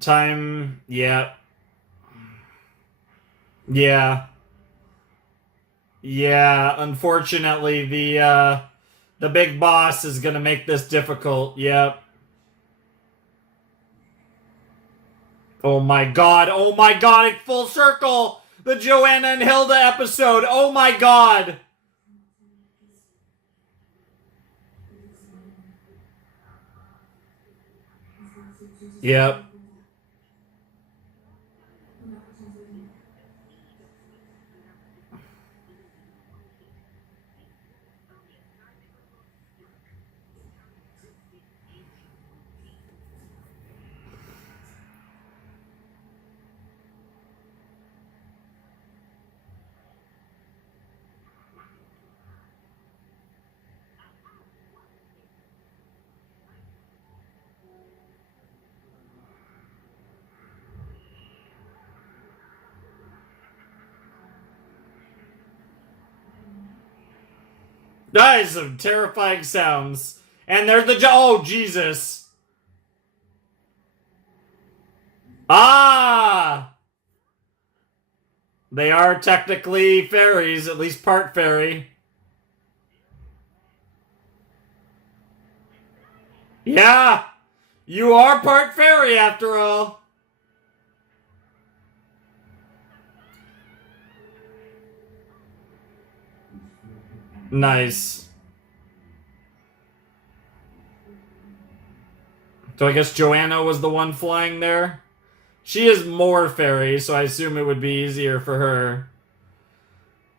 Time, yeah. Yeah. Yeah, unfortunately the big boss is going to make this difficult. Yep. Oh my god. Oh my god, it's full circle. The Joanna and Hilda episode. Oh my god. Yep. That is some terrifying sounds. And there's the oh Jesus. Ah! They are technically fairies, at least part fairy. Yeah! You are part fairy after all. Nice. So I guess Joanna was the one flying there? She is more fairy, so I assume it would be easier for her.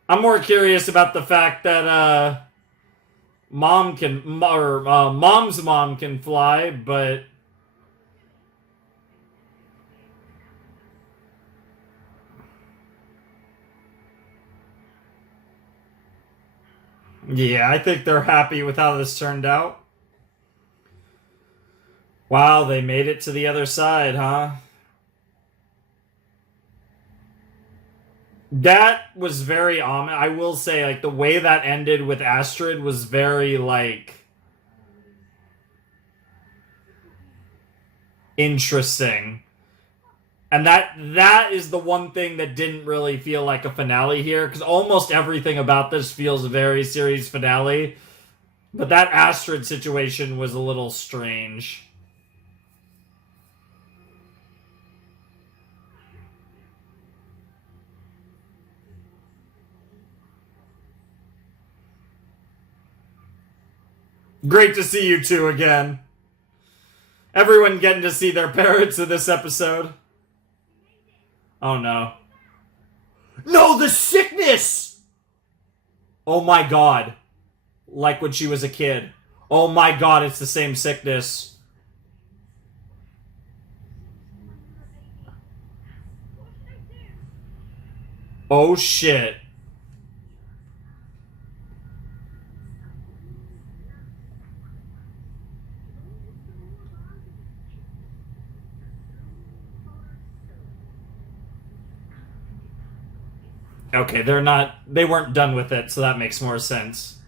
I'm more curious about the fact that mom's mom can fly, but yeah, I think they're happy with how this turned out. Wow, they made it to the other side, huh? That was very ominous. I will say, like, the way that ended with Astrid was very, like, interesting. And that is the one thing that didn't really feel like a finale here, because almost everything about this feels very series finale. But that Astrid situation was a little strange. Great to see you two again. Everyone getting to see their parents in this episode. Oh no. No, the sickness! Oh my god. Like when she was a kid. Oh my god, it's the same sickness. Oh shit. Okay, they weren't done with it, so that makes more sense.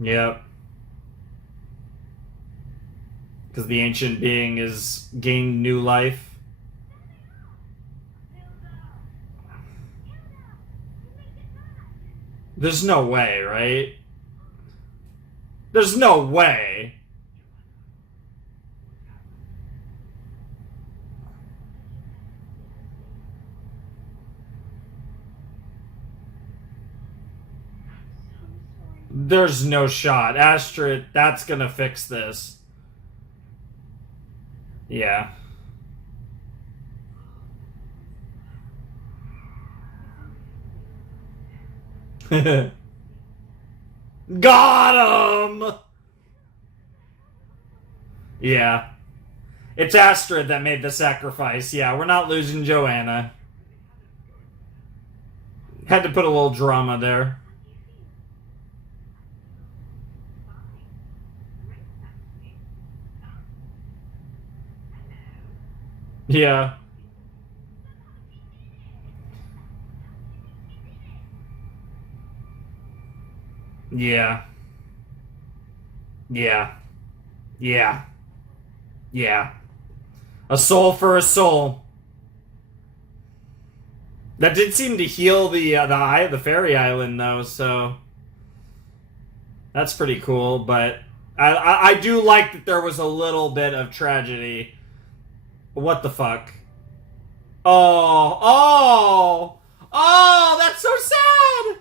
Yep. Because the ancient being is gained new life. There's no way, right? There's no way. There's no shot. Astrid, that's gonna fix this. Yeah. Got him! Yeah. It's Astrid that made the sacrifice. Yeah, we're not losing Joanna. Had to put a little drama there. Yeah. Yeah. Yeah. Yeah. Yeah. A soul for a soul. That did seem to heal the fairy island though, so that's pretty cool. But I do like that there was a little bit of tragedy. What the fuck? Oh, oh, oh! That's so sad.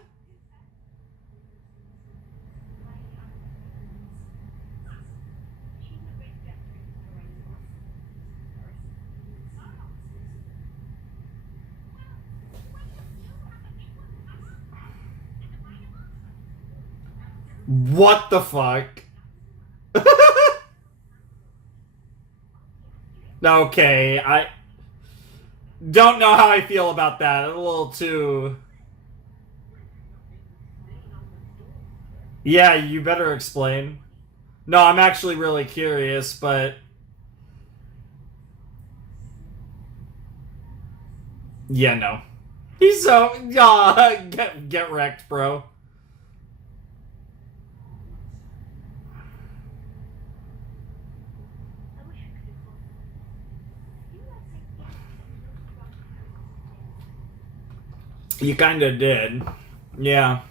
What the fuck? Okay, I don't know how I feel about that. A little too. Yeah, you better explain. No, I'm actually really curious, but yeah, no. He's so get wrecked, bro. You kind of did. Yeah.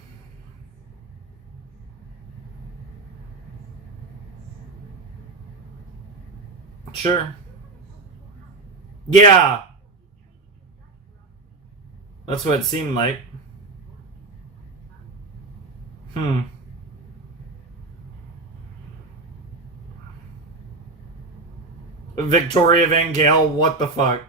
Sure. Yeah. That's what it seemed like. Hmm. Victoria Van Gale, what the fuck?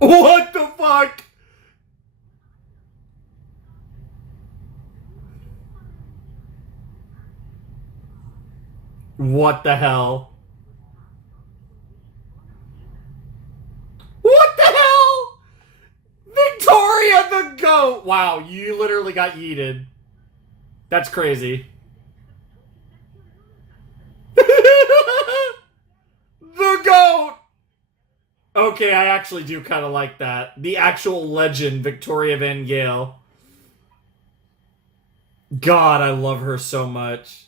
What the fuck? What the hell? What the hell? Victoria the goat! Wow, you literally got yeeted. That's crazy. The goat! Okay, I actually do kind of like that. The actual legend, Victoria Van Gale. God, I love her so much.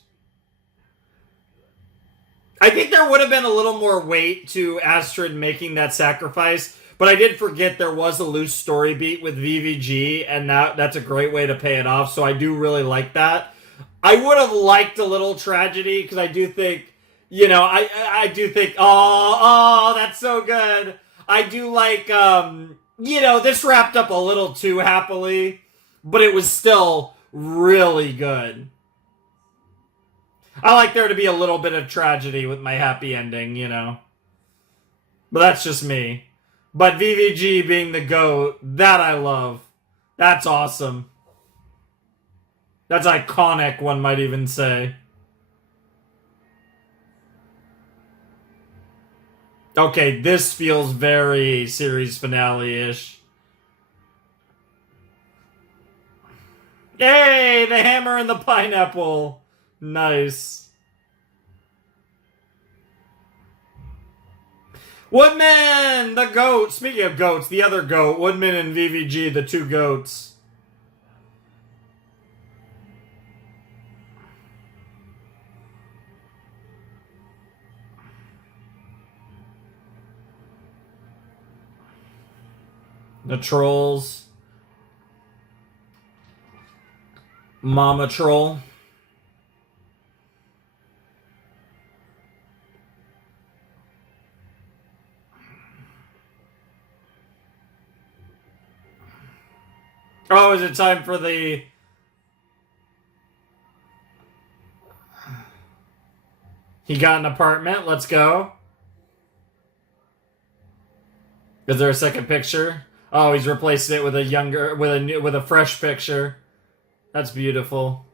I think there would have been a little more weight to Astrid making that sacrifice, but I did forget there was a loose story beat with VVG, and that's a great way to pay it off, so I do really like that. I would have liked a little tragedy, because I do think, I do think, oh, that's so good. I do like, this wrapped up a little too happily, but it was still really good. I like there to be a little bit of tragedy with my happy ending, But that's just me. But VVG being the GOAT, that I love. That's awesome. That's iconic, one might even say. Okay, this feels very series finale-ish. Hey, the hammer and the pineapple. Nice. Woodman, the goat. Speaking of goats, the other goat, Woodman and VVG, the two goats. The trolls. Mama troll. Oh, is it time for the... He got an apartment. Let's go. Is there a second picture? Oh, he's replaced it with a younger, with a fresh picture. That's beautiful.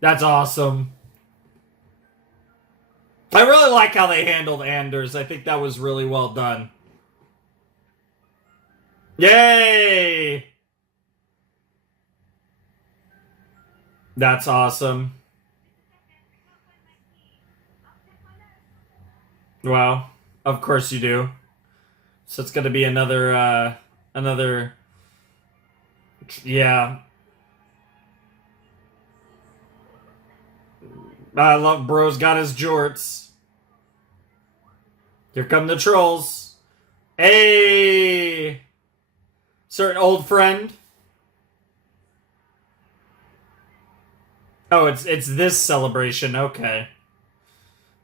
That's awesome. I really like how they handled Anders. I think that was really well done. Yay! That's awesome. Well, of course you do. So it's gonna be another, yeah. I love bro's got his jorts. Here come the trolls. Hey! Certain old friend. Oh, it's this celebration. Okay.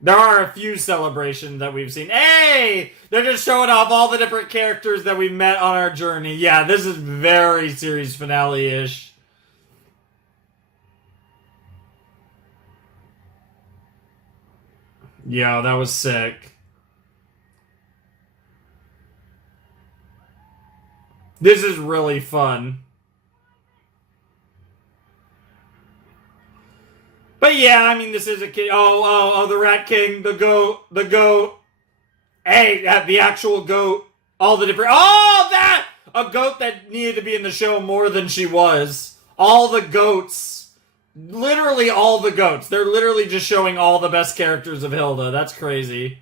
There are a few celebrations that we've seen. Hey! They're just showing off all the different characters that we met on our journey. Yeah, this is very series finale-ish. Yeah, that was sick. This is really fun. But yeah, I mean, this is a kid. Oh, the Rat King, the goat. Hey, the actual goat. All the different. Oh, that! A goat that needed to be in the show more than she was. All the goats. Literally all the goats. They're literally just showing all the best characters of Hilda. That's crazy.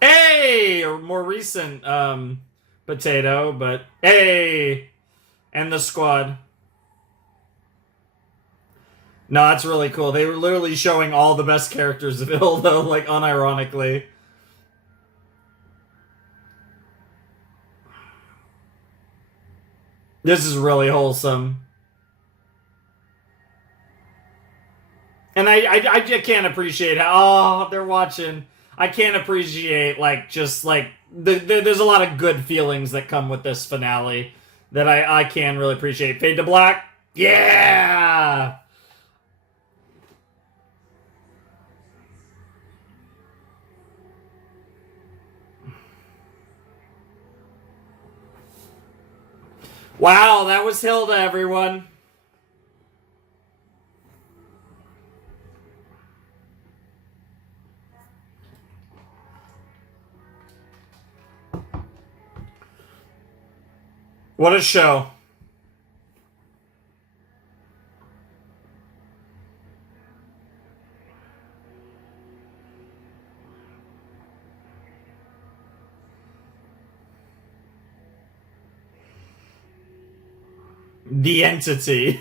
Hey! Or more recent, Potato, but hey! And the squad. No, that's really cool. They were literally showing all the best characters of Hilda, like, unironically. This is really wholesome. And I can't appreciate how... Oh, they're watching. I can't appreciate, like, just, like... there's a lot of good feelings that come with this finale that I can really appreciate. Fade to black? Yeah! Wow, that was Hilda, everyone. What a show. The Entity.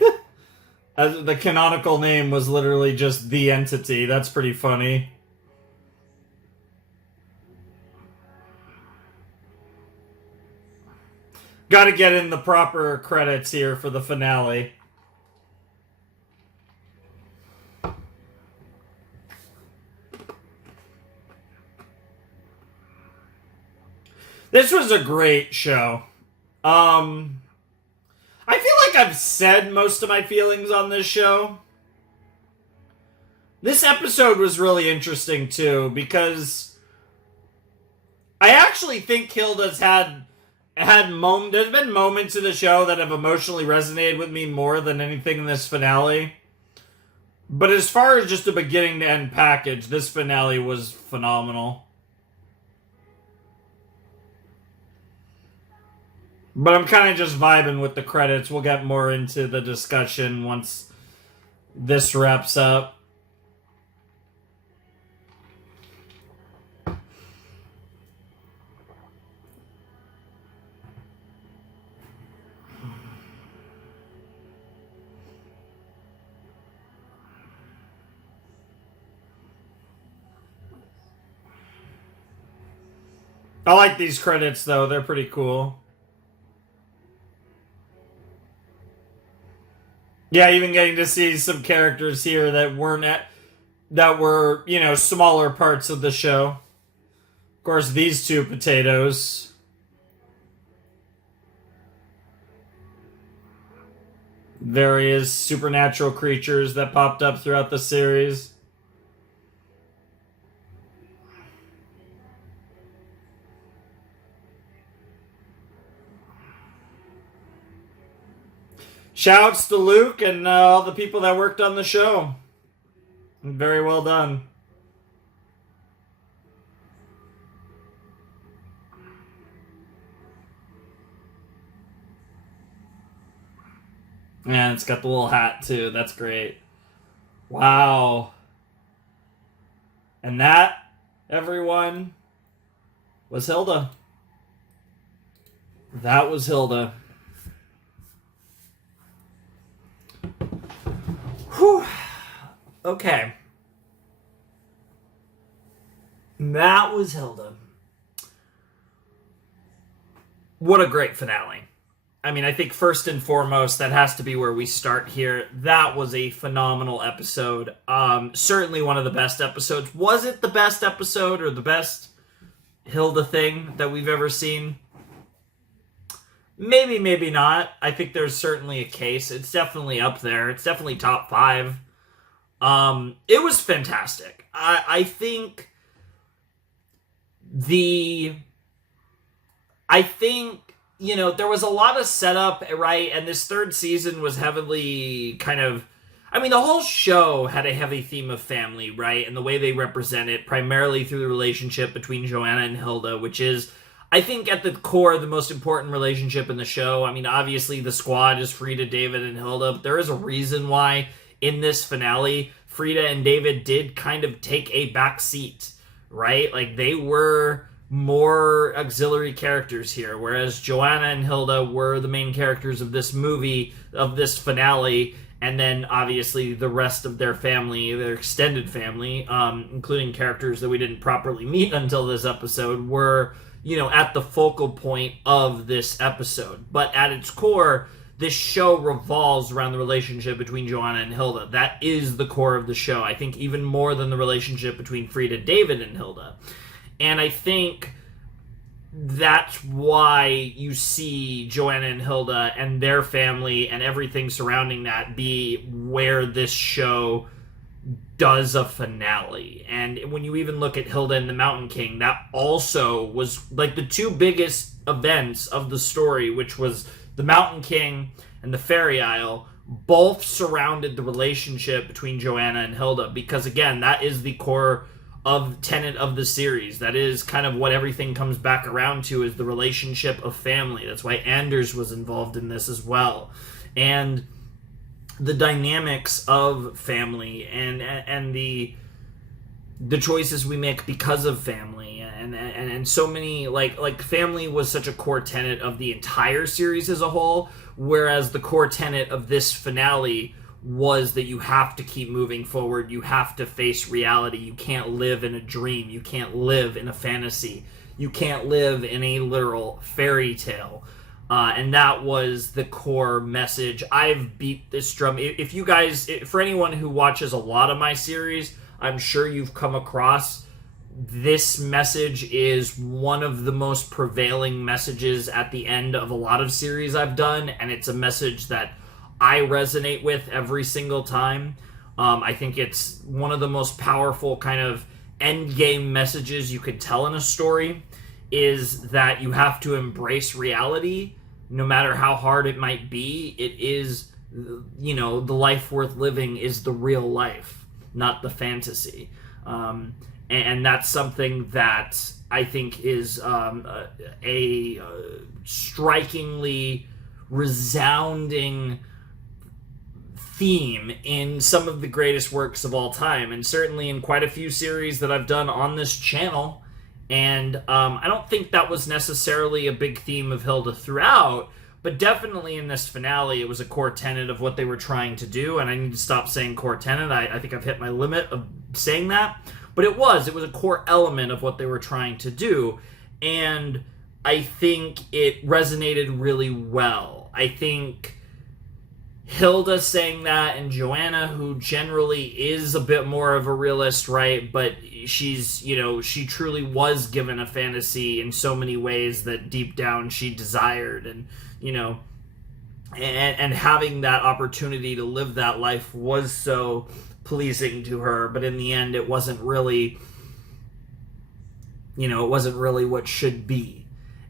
The canonical name was literally just The Entity. That's pretty funny. Gotta get in the proper credits here for the finale. This was a great show. I feel like I've said most of my feelings on this show. This episode was really interesting too, because I actually think Hilda's there's been moments in the show that have emotionally resonated with me more than anything in this finale. But as far as just a beginning to end package, this finale was phenomenal. But I'm kind of just vibing with the credits. We'll get more into the discussion once this wraps up. I like these credits, though. They're pretty cool. Yeah, even getting to see some characters here that were, you know, smaller parts of the show. course, these two potatoes. Various supernatural creatures that popped up throughout the series. Shouts to Luke and all the people that worked on the show. Very well done. And it's got the little hat too. That's great. Wow. And that, everyone, was Hilda. That was Hilda. Whew. Okay. That was Hilda. What a great finale. I mean, I think first and foremost, that has to be where we start here. That was a phenomenal episode. Certainly one of the best episodes. Was it the best episode or the best Hilda thing that we've ever seen? Maybe, maybe not. I think there's certainly a case. It's definitely up there. It's definitely top 5. It was fantastic. I think there was a lot of setup, right? And this third season was heavily kind of, I mean, the whole show had a heavy theme of family, right? And the way they represent it, primarily through the relationship between Joanna and Hilda, which is, I think, at the core, the most important relationship in the show. I mean, obviously, the squad is Frida, David, and Hilda, but there is a reason why in this finale, Frida and David did kind of take a back seat, right? Like, they were more auxiliary characters here, whereas Joanna and Hilda were the main characters of this movie, of this finale, and then obviously the rest of their family, their extended family, including characters that we didn't properly meet until this episode, were, at the focal point of this episode. But at its core, this show revolves around the relationship between Joanna and Hilda. That is the core of the show. I think even more than the relationship between Frida, David, and Hilda. And I think that's why you see Joanna and Hilda and their family and everything surrounding that be where this show does a finale. And when you even look at Hilda and the Mountain King, that also was like the two biggest events of the story, which was the Mountain King and the Fairy Isle, both surrounded the relationship between Joanna and Hilda, because again, that is the core of tenet of the series. That is kind of what everything comes back around to, is the relationship of family. That's why Anders was involved in this as well. And the dynamics of family and the choices we make because of family and so many, like family was such a core tenet of the entire series as a whole, whereas the core tenet of this finale was that you have to keep moving forward. You have to face reality. You can't live in a dream. You can't live in a fantasy. You can't live in a literal fairy tale. And that was the core message. I've beat this drum. If you guys, for anyone who watches a lot of my series, I'm sure you've come across this message. Is one of the most prevailing messages at the end of a lot of series I've done, and it's a message that I resonate with every single time. I think it's one of the most powerful kind of end game messages you could tell in a story, is that you have to embrace reality, no matter how hard it might be. It is, the life worth living is the real life, not the fantasy. And that's something that I think is a strikingly resounding theme in some of the greatest works of all time, and certainly in quite a few series that I've done on this channel. And I don't think that was necessarily a big theme of Hilda throughout, but definitely in this finale, it was a core tenet of what they were trying to do. And I need to stop saying core tenet. I think I've hit my limit of saying that, but it was a core element of what they were trying to do. And I think it resonated really well. I think Hilda saying that, and Joanna, who generally is a bit more of a realist, right? But she's, she truly was given a fantasy in so many ways that deep down she desired, and, and having that opportunity to live that life was so pleasing to her. But in the end, it wasn't really, what should be.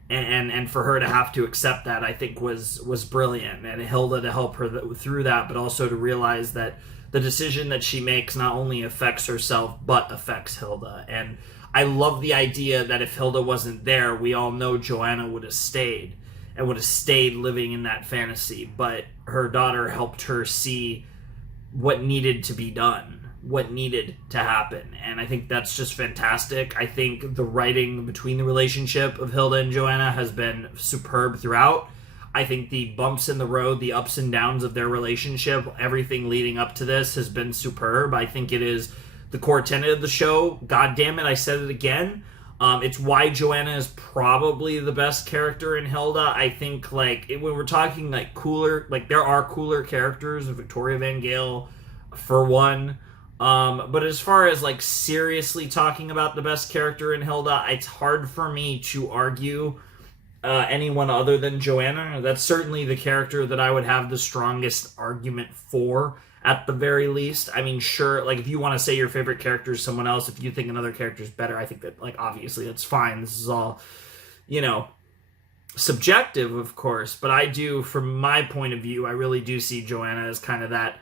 And for her to have to accept that, I think was brilliant, and Hilda to help her through that, but also to realize that the decision that she makes not only affects herself but affects Hilda. And I love the idea that if Hilda wasn't there, we all know Joanna would have stayed living in that fantasy, but her daughter helped her see what needed to be done, what needed to happen. And I think that's just fantastic. I think the writing between the relationship of Hilda and Joanna has been superb throughout. I think the bumps in the road, the ups and downs of their relationship, everything leading up to this has been superb. I think it is the core tenet of the show. God damn it, I said it again. It's why Joanna is probably the best character in Hilda. I think, when we're talking, cooler, there are cooler characters, Victoria Van Gale, for one. But as far as, seriously talking about the best character in Hilda, it's hard for me to argue anyone other than Joanna. That's certainly the character that I would have the strongest argument for, at the very least. I mean, sure, if you want to say your favorite character is someone else, if you think another character is better, I think that, obviously that's fine. This is all, subjective, of course. But I do, from my point of view, I really do see Joanna as kind of that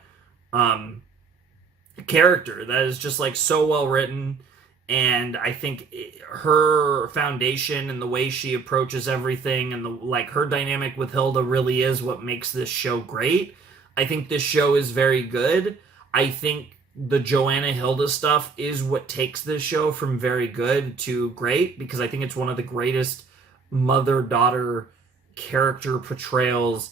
character that is just, so well written. And I think her foundation and the way she approaches everything, and her dynamic with Hilda really is what makes this show great. I think this show is very good. I think the Joanna Hilda stuff is what takes this show from very good to great, because I think it's one of the greatest mother-daughter character portrayals,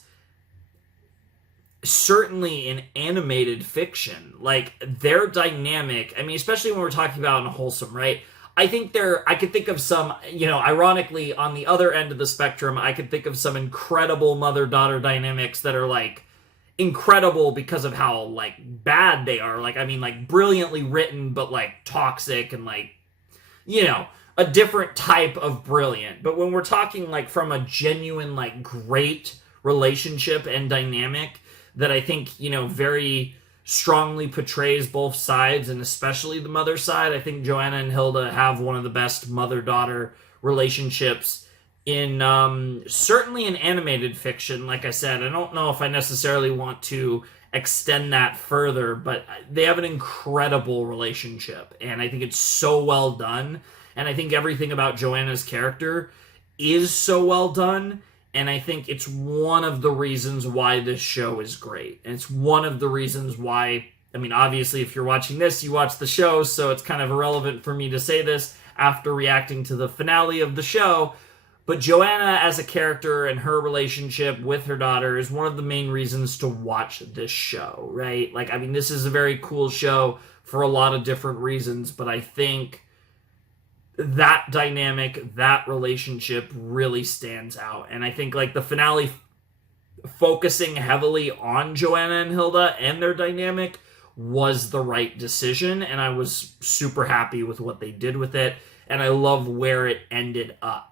certainly in animated fiction. Their dynamic, I mean, especially when we're talking about unwholesome, right? I think I could think of some, ironically, on the other end of the spectrum, I could think of some incredible mother-daughter dynamics that are, incredible because of how, bad they are. Brilliantly written, but, toxic and, a different type of brilliant. But when we're talking, from a genuine, great relationship and dynamic that I think, very strongly portrays both sides, and especially the mother side, I think Joanna and Hilda have one of the best mother-daughter relationships in certainly in animated fiction. Like I said, I don't know if I necessarily want to extend that further, but they have an incredible relationship, and I think it's so well done, and I think everything about Joanna's character is so well done, and I think it's one of the reasons why this show is great. And it's one of the reasons why, I mean, obviously, if you're watching this, you watch the show, so it's kind of irrelevant for me to say this after reacting to the finale of the show. But Joanna as a character and her relationship with her daughter is one of the main reasons to watch this show, right? This is a very cool show for a lot of different reasons, but I think that dynamic, that relationship really stands out. And I think, the finale focusing heavily on Joanna and Hilda and their dynamic was the right decision, and I was super happy with what they did with it, and I love where it ended up.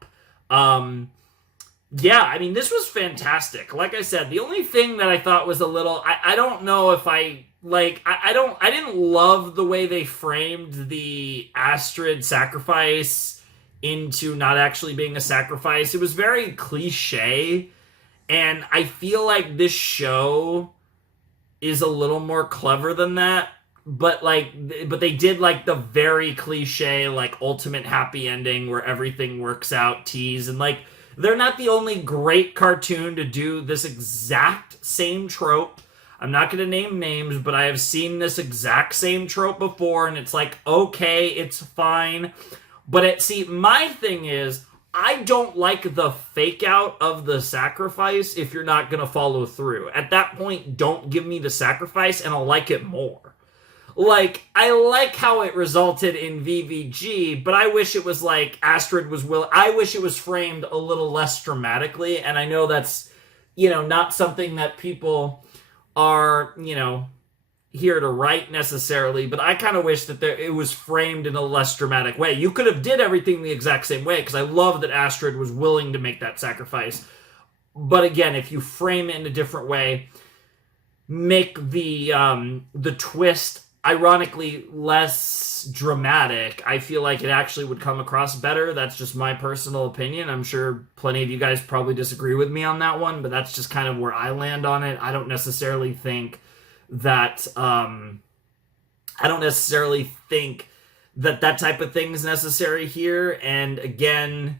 This was fantastic. Like I said, the only thing that I thought was a little, I don't know if I didn't love the way they framed the Astrid sacrifice into not actually being a sacrifice. It was very cliche, and I feel like this show is a little more clever than that. But they did the very cliche ultimate happy ending where everything works out tease, and they're not the only great cartoon to do this exact same trope. I'm not going to name names, but I have seen this exact same trope before, and it's okay, it's fine. But my thing is, I don't like the fake out of the sacrifice if you're not going to follow through. At that point, don't give me the sacrifice, and I'll like it more. I like how it resulted in VVG, but I wish it was Astrid was I wish it was framed a little less dramatically, and I know that's, not something that people are, here to write necessarily, but I kind of wish that it was framed in a less dramatic way. You could have did everything the exact same way, because I love that Astrid was willing to make that sacrifice. But again, if you frame it in a different way, make the twist ironically less dramatic, I feel like it actually would come across better. That's just my personal opinion. I'm sure plenty of you guys probably disagree with me on that one, but that's just kind of where I land on it. I don't necessarily think that that type of thing is necessary here. And again,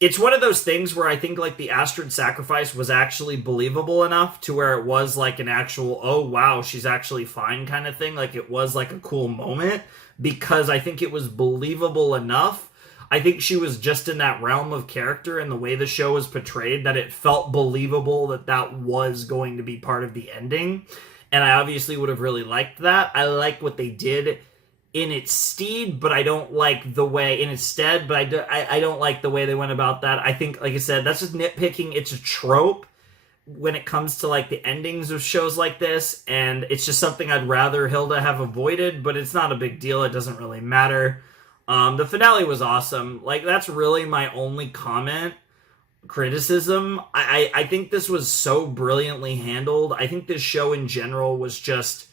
it's one of those things where I think like the Astrid sacrifice was actually believable enough to where it was like an actual, oh wow, she's actually fine kind of thing. Like it was like a cool moment, because I think it was believable enough. I think she was just in that realm of character and the way the show was portrayed that it felt believable that that was going to be part of the ending. And I obviously would have really liked that. I like what they did in its stead, but I don't like the way in its stead, but I don't like the way they went about that. I think, like I said, that's just nitpicking. It's a trope when it comes to like the endings of shows like this, and it's just something I'd rather Hilda have avoided, but it's not a big deal. It doesn't really matter. The finale was awesome. Like, that's really my only criticism. I think this was so brilliantly handled. I think this show in general was just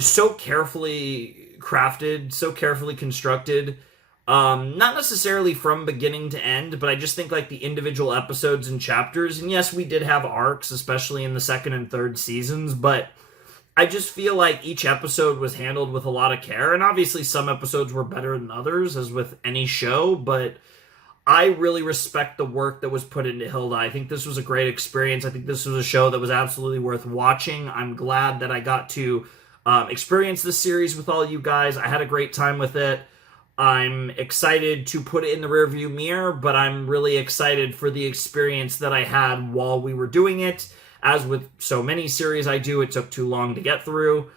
so carefully crafted, so carefully constructed. Not necessarily from beginning to end, but I just think like the individual episodes and chapters, and yes, we did have arcs, especially in the second and third seasons, but I just feel like each episode was handled with a lot of care, and obviously some episodes were better than others, as with any show, but I really respect the work that was put into Hilda. I think this was a great experience. I think this was a show that was absolutely worth watching. I'm glad that I got to experience this series with all you guys. I had a great time with it. I'm excited to put it in the rearview mirror, but I'm really excited for the experience that I had while we were doing it. As with so many series I do, it took too long to get through.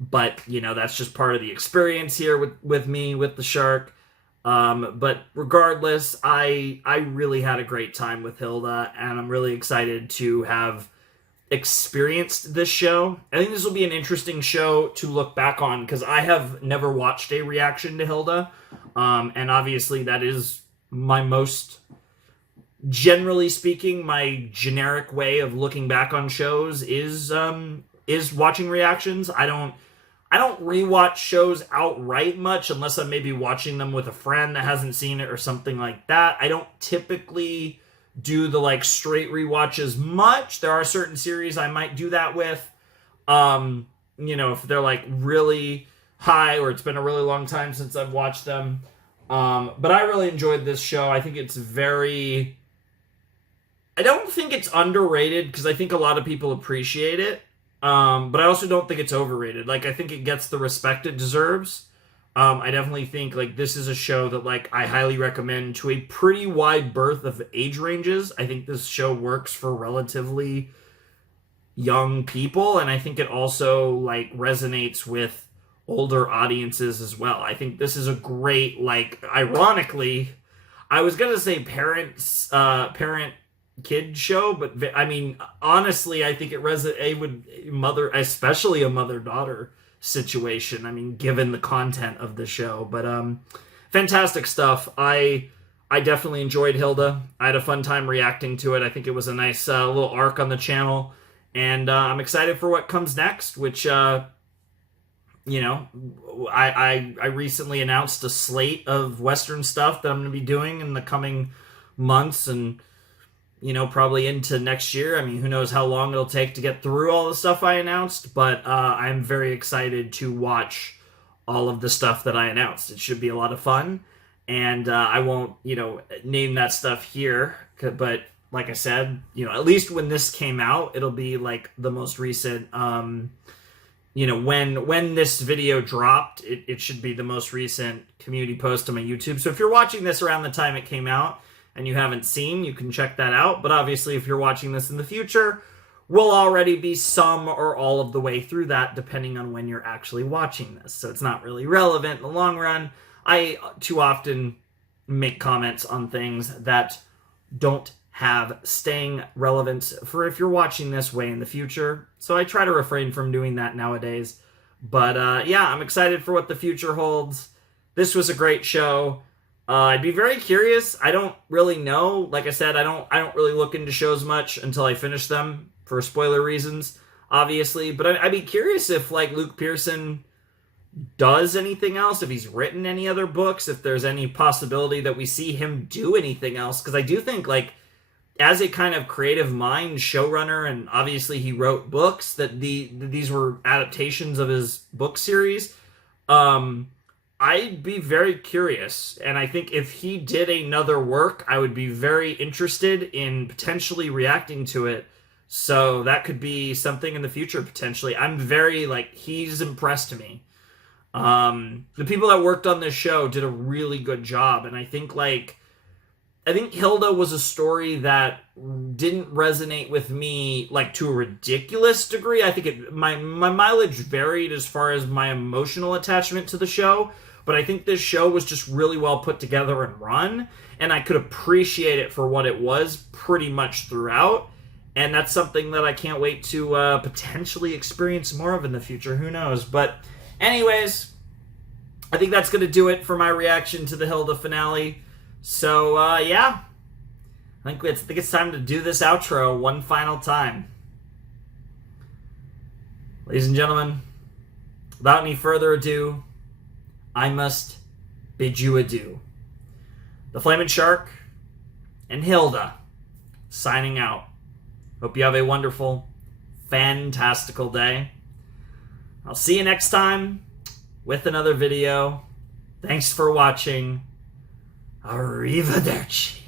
But, that's just part of the experience here with me, with the shark. But regardless, I really had a great time with Hilda, and I'm really excited to have experienced this show. I think this will be an interesting show to look back on, because I have never watched a reaction to Hilda, and obviously that is my most, generally speaking, my generic way of looking back on shows is watching reactions. I don't rewatch shows outright much unless I'm maybe watching them with a friend that hasn't seen it or something like that. I don't typically do the like straight rewatches much. There are certain series I might do that with. If they're like really high or it's been a really long time since I've watched them. But I really enjoyed this show. I think it's I don't think it's underrated, because I think a lot of people appreciate it. But I also don't think it's overrated. Like, I think it gets the respect it deserves. I definitely think like this is a show that like I highly recommend to a pretty wide berth of age ranges. I think this show works for relatively young people, and I think it also like resonates with older audiences as well. I think this is a great, like, ironically, I was gonna say parent kid show, but I mean honestly, I think it would mother, especially a mother-daughter situation. I mean, given the content of the show, but fantastic stuff. I definitely enjoyed Hilda. I had a fun time reacting to it. I think it was a nice little arc on the channel, and I'm excited for what comes next, which I recently announced a slate of Western stuff that I'm going to be doing in the coming months, and probably into next year. I mean, who knows how long it'll take to get through all the stuff I announced, but I'm very excited to watch all of the stuff that I announced. It should be a lot of fun, and I won't, name that stuff here, but like I said, at least when this came out, it'll be like the most recent, when this video dropped, it should be the most recent community post on my YouTube. So if you're watching this around the time it came out, and you haven't seen, you can check that out. But obviously, if you're watching this in the future, we'll already be some or all of the way through that, depending on when you're actually watching this. So it's not really relevant in the long run. I too often make comments on things that don't have staying relevance for if you're watching this way in the future. So I try to refrain from doing that nowadays. But yeah, I'm excited for what the future holds. This was a great show. I'd be very curious. I don't really know. Like I said, I don't really look into shows much until I finish them for spoiler reasons, obviously. But I'd be curious if like Luke Pearson does anything else, if he's written any other books, if there's any possibility that we see him do anything else. Because I do think like as a kind of creative mind showrunner, and obviously he wrote books, that these were adaptations of his book series. I'd be very curious, and I think if he did another work, I would be very interested in potentially reacting to it. So that could be something in the future potentially. I'm very like he's impressed me. The people that worked on this show did a really good job, and I think Hilda was a story that didn't resonate with me like to a ridiculous degree. I think my mileage varied as far as my emotional attachment to the show, but I think this show was just really well put together and run, and I could appreciate it for what it was pretty much throughout. And that's something that I can't wait to potentially experience more of in the future. Who knows? But anyways, I think that's going to do it for my reaction to the Hilda finale. So, yeah. I think it's time to do this outro one final time. Ladies and gentlemen, without any further ado, I must bid you adieu. The Flaming Shark and Hilda signing out. Hope you have a wonderful, fantastical day. I'll see you next time with another video. Thanks for watching. Arrivederci.